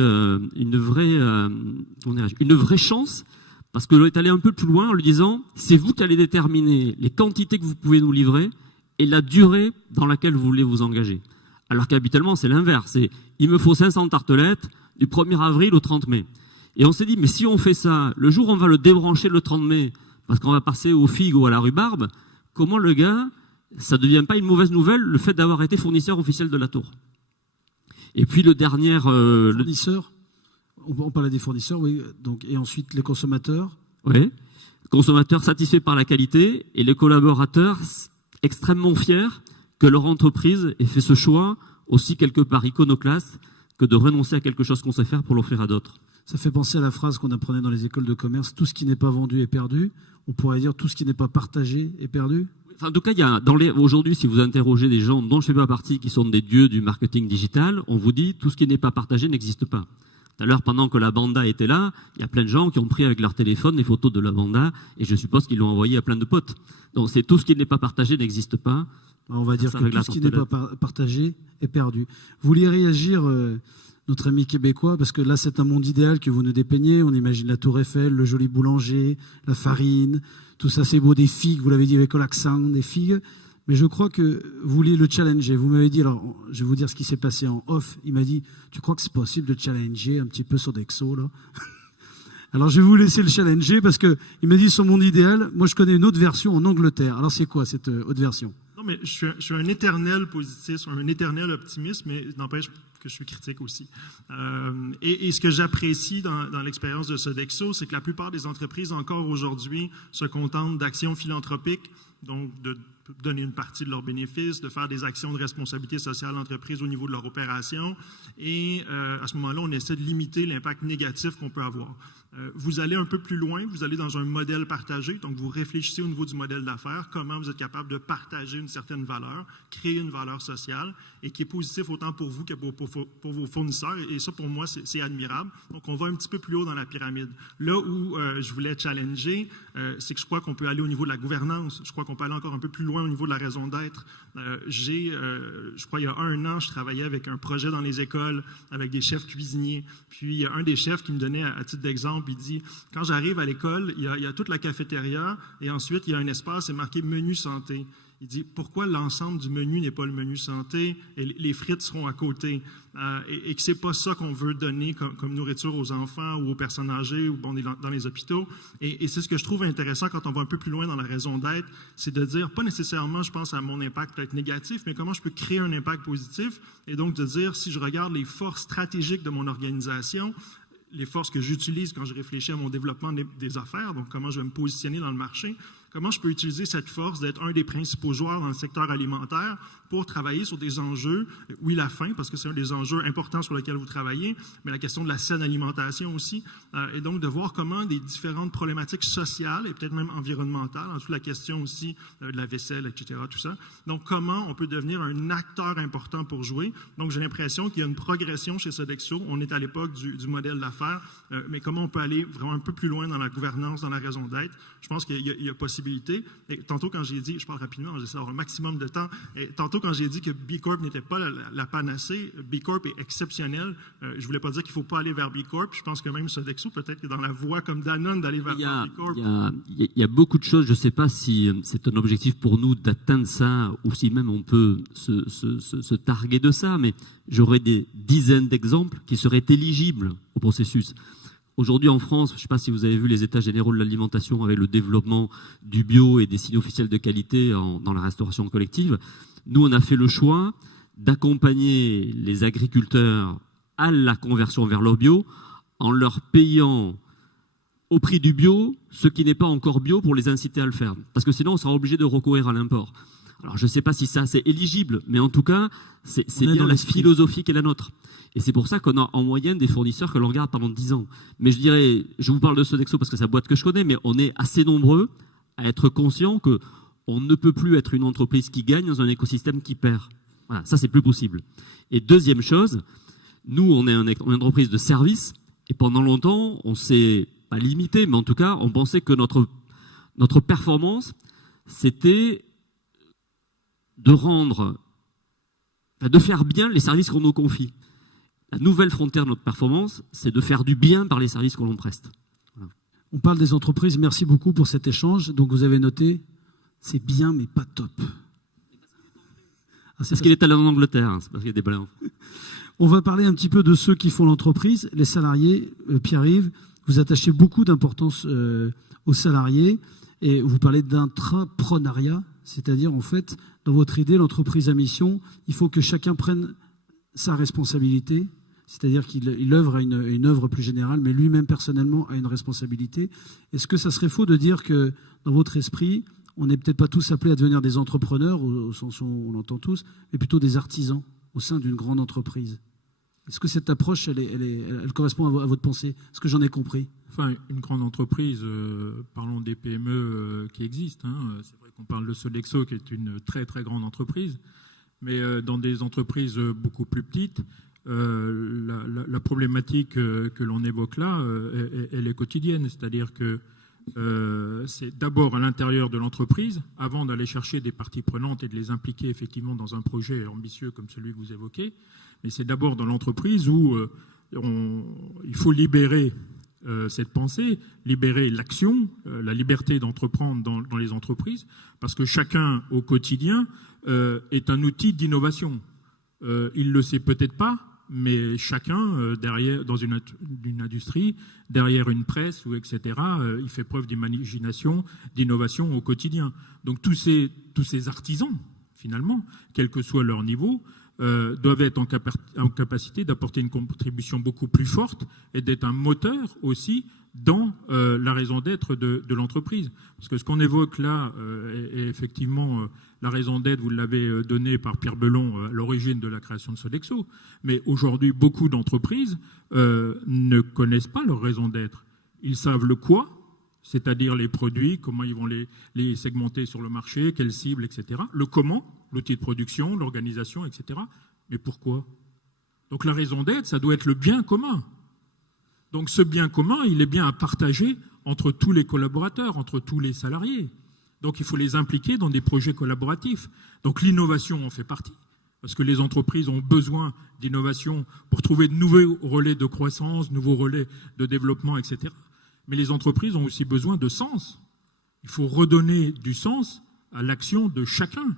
chance. Parce que l'on est allé un peu plus loin en lui disant, c'est vous qui allez déterminer les quantités que vous pouvez nous livrer et la durée dans laquelle vous voulez vous engager. Alors qu'habituellement, c'est l'inverse. Il me faut 500 tartelettes du 1er avril au 30 mai. Et on s'est dit, mais si on fait ça, le jour où on va le débrancher le 30 mai, parce qu'on va passer aux figues ou à la rhubarbe, comment le gars, ça ne devient pas une mauvaise nouvelle, le fait d'avoir été fournisseur officiel de la Tour. Et puis le dernier... Fournisseur ? On parlait des fournisseurs, oui. Donc, et ensuite, les consommateurs. Oui. Consommateurs satisfaits par la qualité et les collaborateurs extrêmement fiers que leur entreprise ait fait ce choix, aussi quelque part iconoclaste, que de renoncer à quelque chose qu'on sait faire pour l'offrir à d'autres. Ça fait penser à la phrase qu'on apprenait dans les écoles de commerce, tout ce qui n'est pas vendu est perdu. On pourrait dire tout ce qui n'est pas partagé est perdu. Enfin, en tout cas, aujourd'hui, si vous interrogez des gens dont je ne fais pas partie, qui sont des dieux du marketing digital, on vous dit tout ce qui n'est pas partagé n'existe pas. Tout à l'heure, pendant que la banda était là, il y a plein de gens qui ont pris avec leur téléphone des photos de la banda et je suppose qu'ils l'ont envoyé à plein de potes. Donc c'est tout ce qui n'est pas partagé n'existe pas. Alors, on va dire que tout ce qui n'est pas partagé est perdu. Vous vouliez réagir, notre ami québécois, parce que là c'est un monde idéal que vous nous dépeignez. On imagine la Tour Eiffel, le joli boulanger, la farine, tout ça c'est beau, des figues, vous l'avez dit avec l'accent, des figues. Mais je crois que vous vouliez le challenger. Vous m'avez dit, alors je vais vous dire ce qui s'est passé en off. Il m'a dit, tu crois que c'est possible de challenger un petit peu Sodexo là? Alors je vais vous laisser le challenger parce que il m'a dit son monde idéal. Moi je connais une autre version en Angleterre. Alors c'est quoi cette autre version? Non mais je suis un éternel positif, un éternel optimiste, mais n'empêche que je suis critique aussi. Et ce que j'apprécie dans l'expérience de Sodexo, c'est que la plupart des entreprises encore aujourd'hui se contentent d'actions philanthropiques, donc de donner une partie de leurs bénéfices, de faire des actions de responsabilité sociale d'entreprise au niveau de leur opération. Et à ce moment-là, on essaie de limiter l'impact négatif qu'on peut avoir. Vous allez un peu plus loin, vous allez dans un modèle partagé, donc vous réfléchissez au niveau du modèle d'affaires, comment vous êtes capable de partager une certaine valeur, créer une valeur sociale, et qui est positif autant pour vous que pour vos fournisseurs. Et ça, pour moi, c'est admirable. Donc, on va un petit peu plus haut dans la pyramide. Là où je voulais challenger, c'est que je crois qu'on peut aller au niveau de la gouvernance. Je crois qu'on peut aller encore un peu plus loin au niveau de la raison d'être. Je crois il y a 1 an, je travaillais avec un projet dans les écoles, avec des chefs cuisiniers. Puis, il y a un des chefs qui me donnait, à titre d'exemple, il dit, quand j'arrive à l'école, il y a toute la cafétéria et ensuite, il y a un espace, c'est marqué menu santé. Il dit, pourquoi l'ensemble du menu n'est pas le menu santé et les frites seront à côté et que c'est pas ça qu'on veut donner comme nourriture aux enfants ou aux personnes âgées ou bon, dans les hôpitaux. Et c'est ce que je trouve intéressant quand on va un peu plus loin dans la raison d'être, c'est de dire, pas nécessairement, je pense à mon impact peut-être négatif, mais comment je peux créer un impact positif et donc de dire, si je regarde les forces stratégiques de mon organisation, les forces que j'utilise quand je réfléchis à mon développement des affaires, donc comment je vais me positionner dans le marché, comment je peux utiliser cette force d'être un des principaux joueurs dans le secteur alimentaire pour travailler sur des enjeux, oui, la faim, parce que c'est un des enjeux importants sur lesquels vous travaillez, mais la question de la saine alimentation aussi, et donc de voir comment des différentes problématiques sociales et peut-être même environnementales, en tout la question aussi de la vaisselle, etc., tout ça, donc comment on peut devenir un acteur important pour jouer. Donc j'ai l'impression qu'il y a une progression chez Sodexo, on est à l'époque du modèle d'affaires, mais comment on peut aller vraiment un peu plus loin dans la gouvernance, dans la raison d'être. Je pense qu'il y a possibilité. Et tantôt, quand j'ai dit, je parle rapidement, j'essaie d'avoir un maximum de temps, et tantôt, quand j'ai dit que B Corp n'était pas la panacée, B Corp est exceptionnel. Je ne voulais pas dire qu'il ne faut pas aller vers B Corp. Je pense que même Sodexo, peut-être que dans la voie comme Danone d'aller vers B Corp. Il y a beaucoup de choses. Je ne sais pas si c'est un objectif pour nous d'atteindre ça ou si même on peut se targuer de ça, mais j'aurais des dizaines d'exemples qui seraient éligibles au processus. Aujourd'hui en France, je ne sais pas si vous avez vu les états généraux de l'alimentation avec le développement du bio et des signes officiels de qualité dans la restauration collective. Nous, on a fait le choix d'accompagner les agriculteurs à la conversion vers le bio en leur payant au prix du bio ce qui n'est pas encore bio pour les inciter à le faire. Parce que sinon, on sera obligé de recourir à l'import. Alors, je ne sais pas si ça, c'est éligible, mais en tout cas, c'est bien la philosophie qui est la nôtre. Et c'est pour ça qu'on a en moyenne des fournisseurs que l'on regarde pendant 10 ans. Mais je dirais, je vous parle de Sodexo parce que c'est la boîte que je connais, mais on est assez nombreux à être conscients qu'on ne peut plus être une entreprise qui gagne dans un écosystème qui perd. Voilà, ça, c'est plus possible. Et deuxième chose, nous, on est une entreprise de service, et pendant longtemps, on s'est pas limité, mais en tout cas, on pensait que notre performance, c'était de faire bien les services qu'on nous confie. La nouvelle frontière de notre performance, c'est de faire du bien par les services qu'on l'on preste. Voilà. On parle des entreprises. Merci beaucoup pour cet échange. Donc vous avez noté, c'est bien mais pas top. C'est parce qu'il est allé en Angleterre, hein, c'est parce qu'il y a des blancs. On va parler un petit peu de ceux qui font l'entreprise, les salariés. Pierre-Yves, vous attachez beaucoup d'importance aux salariés et vous parlez d'intrapreneuriat, c'est-à-dire en fait, dans votre idée, l'entreprise à mission, il faut que chacun prenne sa responsabilité, c'est-à-dire qu'il œuvre à une œuvre plus générale, mais lui-même personnellement a une responsabilité. Est-ce que ça serait faux de dire que dans votre esprit, on n'est peut-être pas tous appelés à devenir des entrepreneurs, au sens où on l'entend tous, mais plutôt des artisans au sein d'une grande entreprise? Est-ce que cette approche, elle correspond à votre pensée? Est-ce que j'en ai compris? Enfin, une grande entreprise, parlons des PME qui existent. Hein. C'est vrai qu'on parle de Sodexo, qui est une très très grande entreprise, mais dans des entreprises beaucoup plus petites, la problématique que l'on évoque là, elle est quotidienne. C'est-à-dire que c'est d'abord à l'intérieur de l'entreprise, avant d'aller chercher des parties prenantes et de les impliquer effectivement dans un projet ambitieux comme celui que vous évoquez, mais c'est d'abord dans l'entreprise où il faut libérer cette pensée, libérer l'action, la liberté d'entreprendre dans les entreprises, parce que chacun au quotidien est un outil d'innovation. Il ne le sait peut-être pas, mais chacun, derrière, dans une industrie, derrière une presse, ou etc., il fait preuve d'imagination, d'innovation au quotidien. Donc tous ces artisans, finalement, quel que soit leur niveau, doivent être en capacité d'apporter une contribution beaucoup plus forte et d'être un moteur aussi dans la raison d'être de l'entreprise. Parce que ce qu'on évoque là est effectivement la raison d'être, vous l'avez donnée par Pierre Belon à l'origine de la création de Sodexo. Mais aujourd'hui, beaucoup d'entreprises ne connaissent pas leur raison d'être. Ils savent le quoi, c'est-à-dire les produits, comment ils vont les segmenter sur le marché, quelles cibles, etc. Le comment, l'outil de production, l'organisation, etc. Mais pourquoi? Donc la raison d'être, ça doit être le bien commun. Donc ce bien commun, il est bien à partager entre tous les collaborateurs, entre tous les salariés. Donc il faut les impliquer dans des projets collaboratifs. Donc l'innovation en fait partie, parce que les entreprises ont besoin d'innovation pour trouver de nouveaux relais de croissance, nouveaux relais de développement, etc. Mais les entreprises ont aussi besoin de sens. Il faut redonner du sens à l'action de chacun.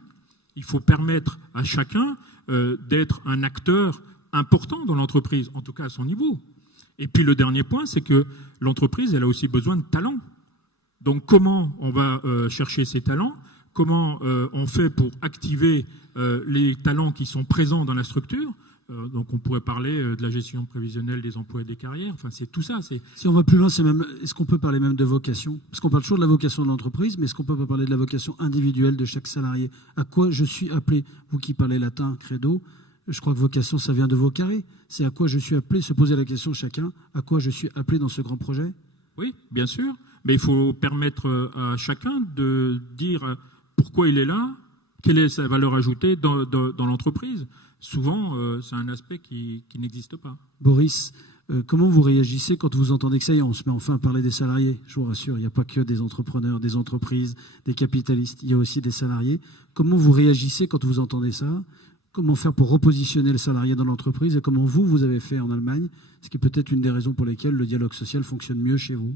Il faut permettre à chacun d'être un acteur important dans l'entreprise, en tout cas à son niveau. Et puis le dernier point, c'est que l'entreprise, elle a aussi besoin de talents. Donc comment on va chercher ces talents? Comment on fait pour activer les talents qui sont présents dans la structure? Donc on pourrait parler de la gestion prévisionnelle des emplois et des carrières. Enfin, c'est tout ça. Si on va plus loin, est-ce qu'on peut parler même de vocation? Parce qu'on parle toujours de la vocation de l'entreprise, mais est-ce qu'on peut pas parler de la vocation individuelle de chaque salarié? À quoi je suis appelé? Vous qui parlez latin, credo, je crois que vocation, ça vient de vocare. C'est à quoi je suis appelé, se poser la question chacun, à quoi je suis appelé dans ce grand projet? Oui, bien sûr. Mais il faut permettre à chacun de dire pourquoi il est là, quelle est sa valeur ajoutée dans l'entreprise. Souvent, c'est un aspect qui n'existe pas. Boris, comment vous réagissez quand vous entendez que ça y est, on se met enfin à parler des salariés? Je vous rassure, il n'y a pas que des entrepreneurs, des entreprises, des capitalistes, il y a aussi des salariés. Comment vous réagissez quand vous entendez ça? Comment faire pour repositionner le salarié dans l'entreprise et comment vous avez fait en Allemagne, ce qui est peut-être une des raisons pour lesquelles le dialogue social fonctionne mieux chez vous?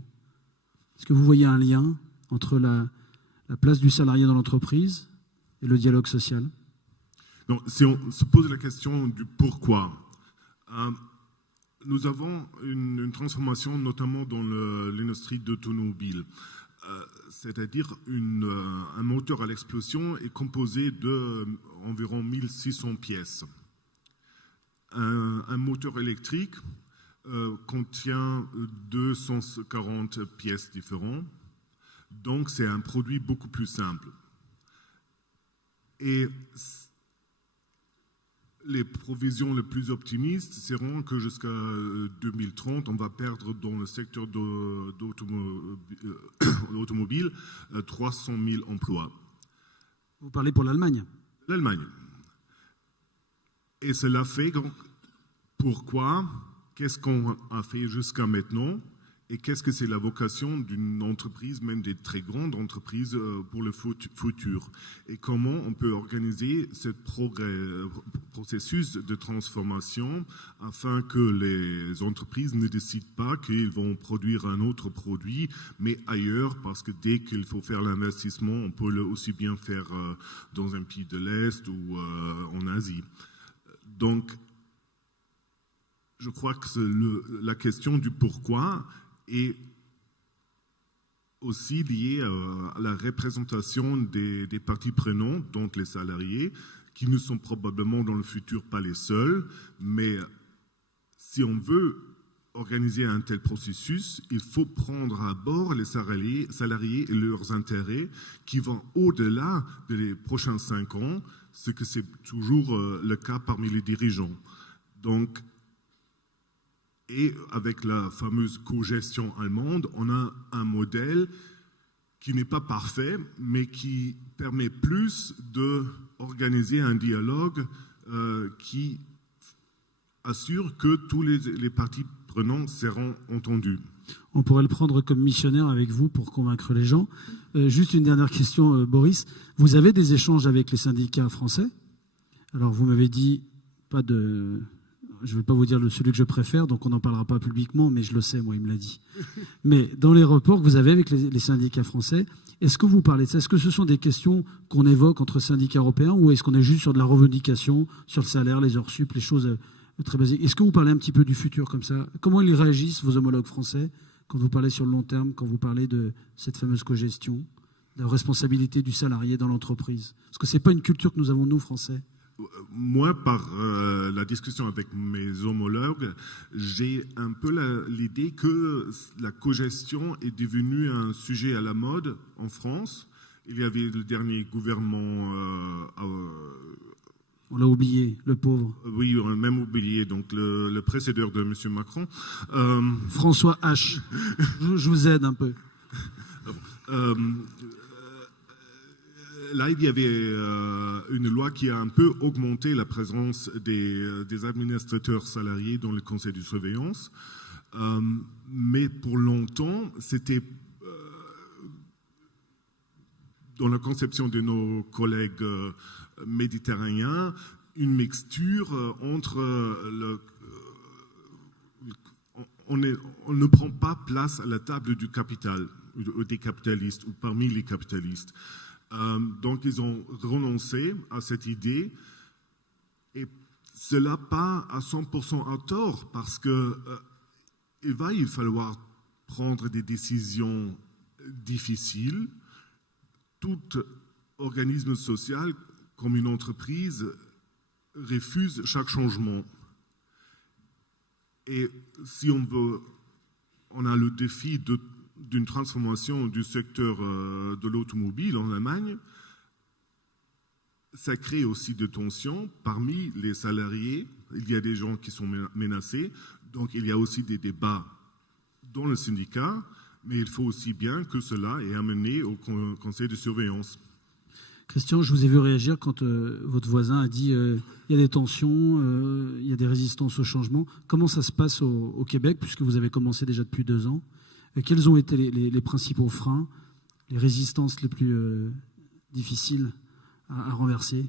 Est-ce que vous voyez un lien entre la place du salarié dans l'entreprise et le dialogue social? Donc, si on se pose la question du pourquoi, nous avons une transformation notamment dans l'industrie d'automobile. C'est-à-dire un moteur à l'explosion est composé d'environ 1600 pièces. Un moteur électrique contient 240 pièces différentes. Donc c'est un produit beaucoup plus simple. Et les provisions les plus optimistes seront que jusqu'à 2030, on va perdre dans le secteur d'automobile 300 000 emplois. Vous parlez pour l'Allemagne? L'Allemagne. Et cela fait donc, pourquoi? Qu'est-ce qu'on a fait jusqu'à maintenant? Et qu'est-ce que c'est la vocation d'une entreprise, même des très grandes entreprises, pour le futur? Et comment on peut organiser ce processus de transformation afin que les entreprises ne décident pas qu'ils vont produire un autre produit, mais ailleurs, parce que dès qu'il faut faire l'investissement, on peut le aussi bien faire dans un pays de l'Est ou en Asie. Donc, je crois que la question du pourquoi est aussi liée à la représentation des parties prenantes, donc les salariés, qui ne sont probablement dans le futur pas les seuls, mais si on veut organiser un tel processus, il faut prendre à bord les salariés et leurs intérêts qui vont au-delà des prochains 5 ans, ce que c'est toujours le cas parmi les dirigeants. Donc, et avec la fameuse cogestion allemande, on a un modèle qui n'est pas parfait, mais qui permet plus d'organiser un dialogue qui assure que tous les parties prenantes seront entendus. On pourrait le prendre comme missionnaire avec vous pour convaincre les gens. Juste une dernière question, Boris. Vous avez des échanges avec les syndicats français? Alors, vous m'avez dit pas de... Je ne vais pas vous dire celui que je préfère, donc on n'en parlera pas publiquement, mais je le sais, moi, il me l'a dit. Mais dans les rapports que vous avez avec les syndicats français, est-ce que vous parlez de ça? Est-ce que ce sont des questions qu'on évoque entre syndicats européens ou est-ce qu'on est juste sur de la revendication, sur le salaire, les heures sup, les choses très basiques? Est-ce que vous parlez un petit peu du futur comme ça? Comment ils réagissent, vos homologues français, quand vous parlez sur le long terme, quand vous parlez de cette fameuse cogestion, de la responsabilité du salarié dans l'entreprise? Parce que ce n'est pas une culture que nous avons, nous, Français. moi, par la discussion avec mes homologues, j'ai un peu l'idée que la cogestion est devenue un sujet à la mode en France. Il y avait le dernier gouvernement... On l'a oublié, le pauvre. Oui, on a même oublié, donc le précédent de M. Macron. François H. Je vous aide un peu. Là, il y avait une loi qui a un peu augmenté la présence des administrateurs salariés dans le conseil de surveillance. Mais pour longtemps, c'était dans la conception de nos collègues méditerranéens, une mixture entre on ne prend pas place à la table du capital, ou des capitalistes, ou parmi les capitalistes. Donc ils ont renoncé à cette idée, et cela pas à 100% à tort, parce que il va falloir prendre des décisions difficiles. Tout organisme social, comme une entreprise, refuse chaque changement. Et si on a le défi d'une transformation du secteur de l'automobile en Allemagne, ça crée aussi des tensions parmi les salariés. Il y a des gens qui sont menacés, donc il y a aussi des débats dans le syndicat, mais il faut aussi bien que cela est amené au conseil de surveillance. Christian, je vous ai vu réagir quand votre voisin a dit il y a des tensions, il y a des résistances au changement. Comment ça se passe au Québec, puisque vous avez commencé déjà depuis 2 ans? Quels ont été les principaux freins, les résistances les plus difficiles à renverser?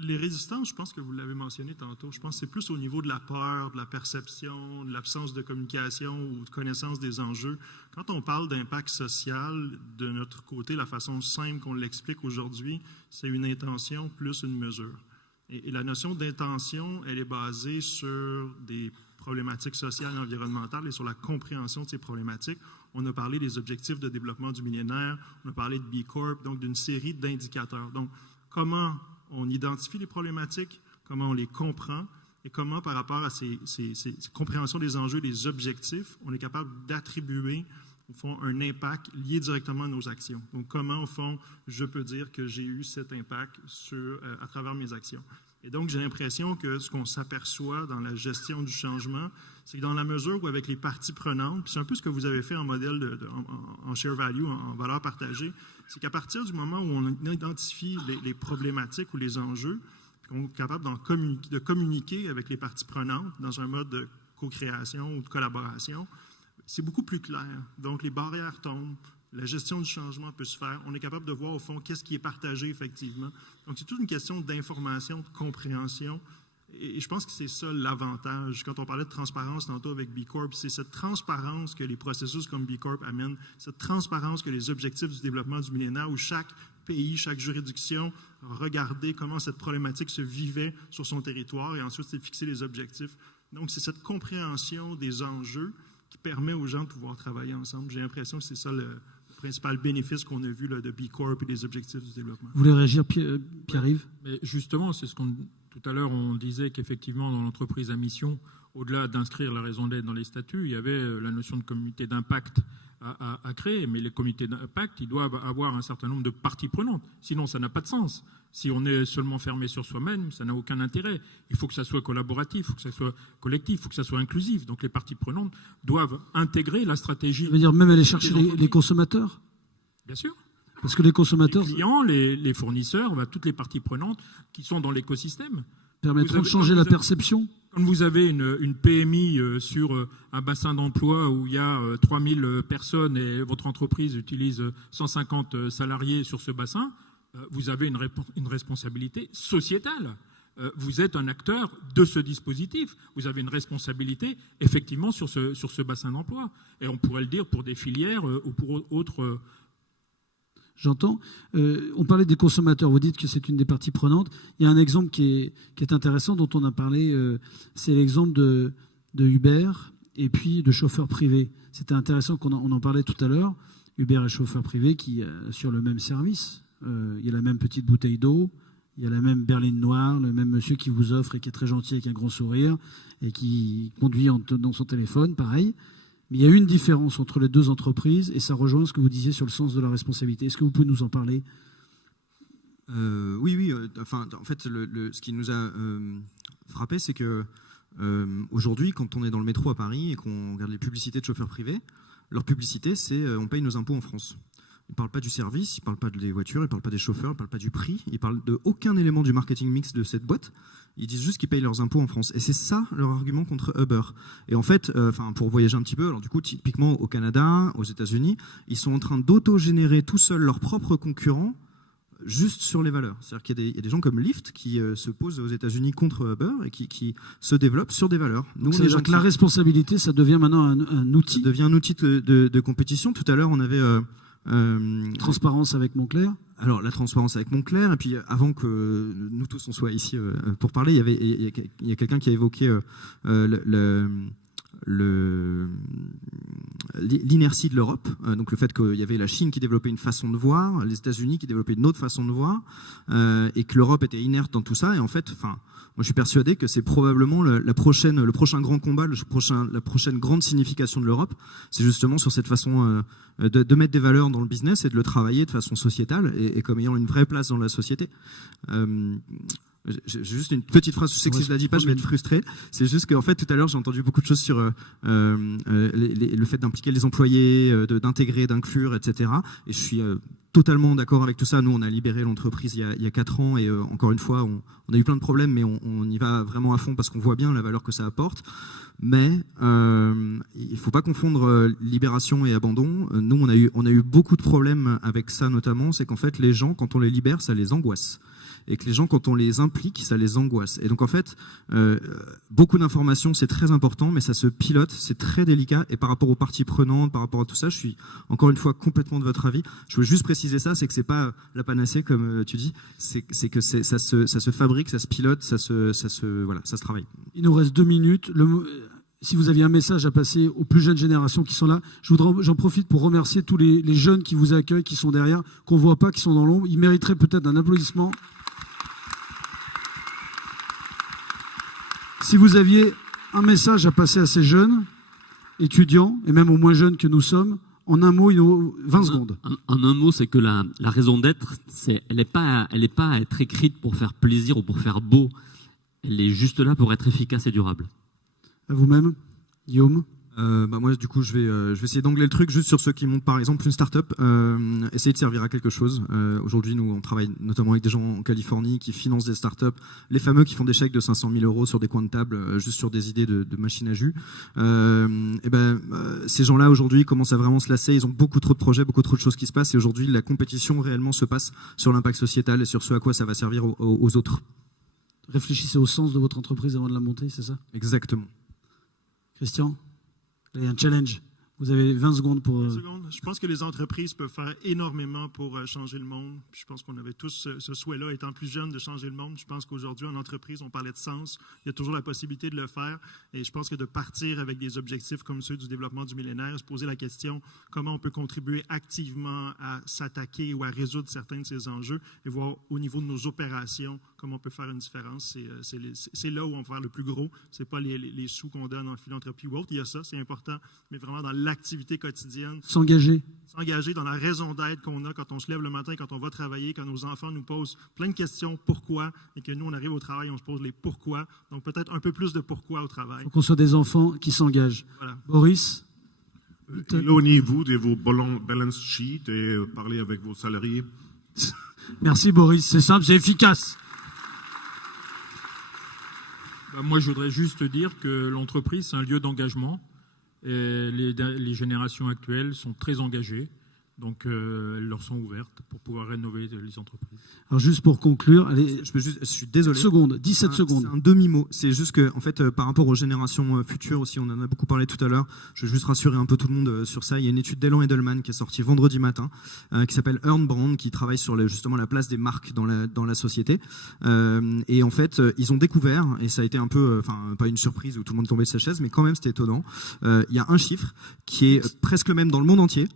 Les résistances, je pense que vous l'avez mentionné tantôt, je pense que c'est plus au niveau de la peur, de la perception, de l'absence de communication ou de connaissance des enjeux. Quand on parle d'impact social, de notre côté, la façon simple qu'on l'explique aujourd'hui, c'est une intention plus une mesure. Et la notion d'intention, elle est basée sur des problématiques sociales et environnementales et sur la compréhension de ces problématiques. On a parlé des objectifs de développement du millénaire, on a parlé de B Corp, donc d'une série d'indicateurs. Donc, comment on identifie les problématiques, comment on les comprend et comment, par rapport à ces compréhensions des enjeux, des objectifs, on est capable d'attribuer, au fond, un impact lié directement à nos actions. Donc, comment, au fond, je peux dire que j'ai eu cet impact à travers mes actions. Et donc, j'ai l'impression que ce qu'on s'aperçoit dans la gestion du changement, c'est que dans la mesure où, avec les parties prenantes, puis c'est un peu ce que vous avez fait en modèle en share value, en valeur partagée, c'est qu'à partir du moment où on identifie les problématiques ou les enjeux, puis qu'on est capable de communiquer avec les parties prenantes dans un mode de co-création ou de collaboration, c'est beaucoup plus clair. Donc, les barrières tombent. La gestion du changement peut se faire. On est capable de voir, au fond, qu'est-ce qui est partagé effectivement. Donc, c'est toute une question d'information, de compréhension. Et je pense que c'est ça l'avantage. Quand on parlait de transparence tantôt avec B Corp, c'est cette transparence que les processus comme B Corp amènent, cette transparence que les objectifs du développement du millénaire, où chaque pays, chaque juridiction regardait comment cette problématique se vivait sur son territoire et ensuite c'est fixer les objectifs. Donc, c'est cette compréhension des enjeux qui permet aux gens de pouvoir travailler ensemble. J'ai l'impression que c'est ça le principal bénéfice qu'on a vu là, de B Corp et des objectifs du développement. Vous voulez réagir, Pierre-Yves? Mais justement, c'est ce qu'on... Tout à l'heure, on disait qu'effectivement, dans l'entreprise à mission, au-delà d'inscrire la raison d'être dans les statuts, il y avait la notion de comité d'impact à créer. Mais les comités d'impact, ils doivent avoir un certain nombre de parties prenantes. Sinon, ça n'a pas de sens. Si on est seulement fermé sur soi-même, ça n'a aucun intérêt. Il faut que ça soit collaboratif, il faut que ça soit collectif, il faut que ça soit inclusif. Donc les parties prenantes doivent intégrer la stratégie. Ça veut dire même aller chercher les consommateurs? Bien sûr. Parce que les consommateurs... Les clients, les fournisseurs, toutes les parties prenantes qui sont dans l'écosystème. Permettront de changer la perception. Quand vous avez une PMI sur un bassin d'emploi où il y a 3000 personnes et votre entreprise utilise 150 salariés sur ce bassin, vous avez une responsabilité sociétale. Vous êtes un acteur de ce dispositif. Vous avez une responsabilité, effectivement, sur ce bassin d'emploi. Et on pourrait le dire pour des filières ou pour autres... J'entends. On parlait des consommateurs. Vous dites que c'est une des parties prenantes. Il y a un exemple qui est intéressant, dont on a parlé. C'est l'exemple de Uber et puis de chauffeurs privés. C'était intéressant qu'on en parlait tout à l'heure. Uber et chauffeurs privés qui assurent le même service. Il y a la même petite bouteille d'eau, Il y a la même berline noire, le même monsieur qui vous offre et qui est très gentil avec un grand sourire et qui conduit en tenant son téléphone, pareil. Mais il y a une différence entre les deux entreprises et ça rejoint ce que vous disiez sur le sens de la responsabilité. Est-ce que vous pouvez nous en parler ? Oui. Enfin, en fait, ce qui nous a frappé, c'est que aujourd'hui, quand on est dans le métro à Paris et qu'on regarde les publicités de chauffeurs privés, leur publicité, c'est on paye nos impôts en France. Ils ne parlent pas du service, ils ne parlent pas des voitures, ils ne parlent pas des chauffeurs, ils ne parlent pas du prix, ils ne parlent de aucun élément du marketing mix de cette boîte. Ils disent juste qu'ils payent leurs impôts en France. Et c'est ça leur argument contre Uber. Et en fait, pour voyager un petit peu, alors du coup, typiquement au Canada, aux États-Unis, ils sont en train d'autogénérer tout seuls leurs propres concurrents juste sur les valeurs. C'est-à-dire qu'il y a des gens comme Lyft qui se posent aux États-Unis contre Uber et qui se développent sur des valeurs. Donc c'est-à-dire que la responsabilité, ça devient maintenant un outil. Ça devient un outil de compétition. Tout à l'heure, on avait... transparence avec Moncler. Alors la transparence avec Moncler, et puis avant que nous tous on soit ici pour parler, il y a quelqu'un qui a évoqué l'inertie de l'Europe, donc le fait qu'il y avait la Chine qui développait une façon de voir, les États-Unis qui développaient une autre façon de voir, et que l'Europe était inerte dans tout ça. Et en fait, moi je suis persuadé que c'est probablement le prochain grand combat, la prochaine grande signification de l'Europe, c'est justement sur cette façon de mettre des valeurs dans le business et de le travailler de façon sociétale et comme ayant une vraie place dans la société. J'ai juste une petite phrase, je sais que si je la dis pas, je vais être frustré. C'est juste qu'en fait, tout à l'heure, j'ai entendu beaucoup de choses sur le fait d'impliquer les employés, d'intégrer, d'inclure, etc. Et je suis totalement d'accord avec tout ça. Nous, on a libéré l'entreprise il y a 4 ans et encore une fois, on a eu plein de problèmes, mais on y va vraiment à fond parce qu'on voit bien la valeur que ça apporte. Mais il faut pas confondre libération et abandon. Nous, on a eu beaucoup de problèmes avec ça notamment. C'est qu'en fait, les gens, quand on les libère, ça les angoisse. Et que les gens, quand on les implique, ça les angoisse. Et donc, en fait, beaucoup d'informations, c'est très important, mais ça se pilote, c'est très délicat. Et par rapport aux parties prenantes, par rapport à tout ça, je suis encore une fois complètement de votre avis. Je veux juste préciser ça, c'est que c'est pas la panacée, comme tu dis. C'est que ça se fabrique, ça se pilote, ça se travaille. Il nous reste 2 minutes. Si vous aviez un message à passer aux plus jeunes générations qui sont là, j'en profite pour remercier tous les jeunes qui vous accueillent, qui sont derrière, qu'on voit pas, qui sont dans l'ombre. Ils mériteraient peut-être un applaudissement. Si vous aviez un message à passer à ces jeunes étudiants, et même aux moins jeunes que nous sommes, en un mot, 20 secondes. En un mot, c'est que la raison d'être, elle n'est pas à être écrite pour faire plaisir ou pour faire beau. Elle est juste là pour être efficace et durable. À vous-même, Guillaume. Moi, du coup, je vais essayer d'angler le truc juste sur ceux qui montent, par exemple, une start-up, essayer de servir à quelque chose. Aujourd'hui, nous, on travaille notamment avec des gens en Californie qui financent des start-up, les fameux qui font des chèques de 500 000 € sur des coins de table, juste sur des idées de machines à jus. Ces gens-là, aujourd'hui, commencent à vraiment se lasser. Ils ont beaucoup trop de projets, beaucoup trop de choses qui se passent. Et aujourd'hui, la compétition réellement se passe sur l'impact sociétal et sur ce à quoi ça va servir aux autres. Réfléchissez au sens de votre entreprise avant de la monter, c'est ça ? Exactement. Christian ? Il y a un challenge. Vous avez 20 secondes pour... 20 secondes. Je pense que les entreprises peuvent faire énormément pour changer le monde. Je pense qu'on avait tous ce souhait-là, étant plus jeune, de changer le monde. Je pense qu'aujourd'hui, en entreprise, on parlait de sens. Il y a toujours la possibilité de le faire. Et je pense que de partir avec des objectifs comme ceux du développement du millénaire, se poser la question comment on peut contribuer activement à s'attaquer ou à résoudre certains de ces enjeux et voir au niveau de nos opérations comment on peut faire une différence. C'est là où on va faire le plus gros. Ce n'est pas les sous qu'on donne en philanthropie ou autre. Il y a ça, c'est important, mais vraiment dans l'activité quotidienne. S'engager Dans la raison d'être qu'on a quand on se lève le matin, quand on va travailler, quand nos enfants nous posent plein de questions, pourquoi, et que nous, on arrive au travail, on se pose les pourquoi. Donc peut-être un peu plus de pourquoi au travail. Il faut qu'on soit des enfants qui s'engagent. Voilà. Boris éloignez-vous de vos balance sheets et parlez avec vos salariés. Merci Boris, c'est simple, c'est efficace. Moi, je voudrais juste dire que l'entreprise, c'est un lieu d'engagement. Et les générations actuelles sont très engagées, donc elles leur sont ouvertes pour pouvoir rénover les entreprises. Alors juste pour conclure, allez, je suis désolé. 17 secondes. C'est un demi-mot. C'est juste que, en fait, par rapport aux générations futures aussi, on en a beaucoup parlé tout à l'heure. Je veux juste rassurer un peu tout le monde sur ça. Il y a une étude d'Elan Edelman qui est sortie vendredi matin, qui s'appelle Earn Brand, qui travaille sur justement la place des marques dans la société. Et en fait, ils ont découvert, et ça a été un peu, pas une surprise où tout le monde tombait de sa chaise, mais quand même c'était étonnant. Il y a un chiffre qui est presque le même dans le monde entier,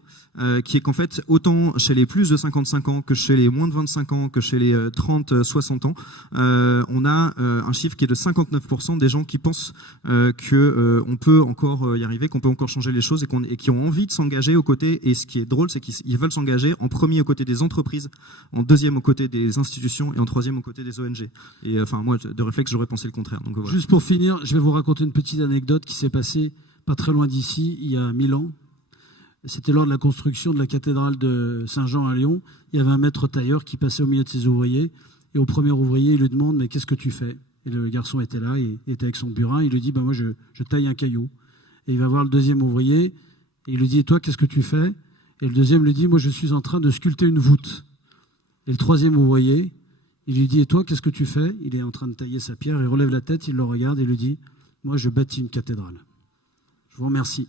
qui est qu'en qu'en fait, autant chez les plus de 55 ans que chez les moins de 25 ans, que chez les 30-60 ans, on a un chiffre qui est de 59% des gens qui pensent qu'on peut encore y arriver, qu'on peut encore changer les choses et qui ont envie de s'engager aux côtés. Et ce qui est drôle, c'est qu'ils veulent s'engager en premier aux côtés des entreprises, en deuxième aux côtés des institutions et en troisième aux côtés des ONG. Et enfin, moi, de réflexe, j'aurais pensé le contraire. Donc, voilà. Juste pour finir, je vais vous raconter une petite anecdote qui s'est passée pas très loin d'ici, il y a 1000 ans. C'était lors de la construction de la cathédrale de Saint-Jean à Lyon. Il y avait un maître tailleur qui passait au milieu de ses ouvriers. Et au premier ouvrier, il lui demande « Mais qu'est-ce que tu fais ?» Et le garçon était là, il était avec son burin. Il lui dit « Moi, je taille un caillou. » Et il va voir le deuxième ouvrier. Et il lui dit « Et toi, qu'est-ce que tu fais ?» Et le deuxième lui dit « Moi, je suis en train de sculpter une voûte. » Et le troisième ouvrier, il lui dit « Et toi, qu'est-ce que tu fais ?» Il est en train de tailler sa pierre. Il relève la tête, il le regarde et lui dit « Moi, je bâtis une cathédrale. » Je vous remercie.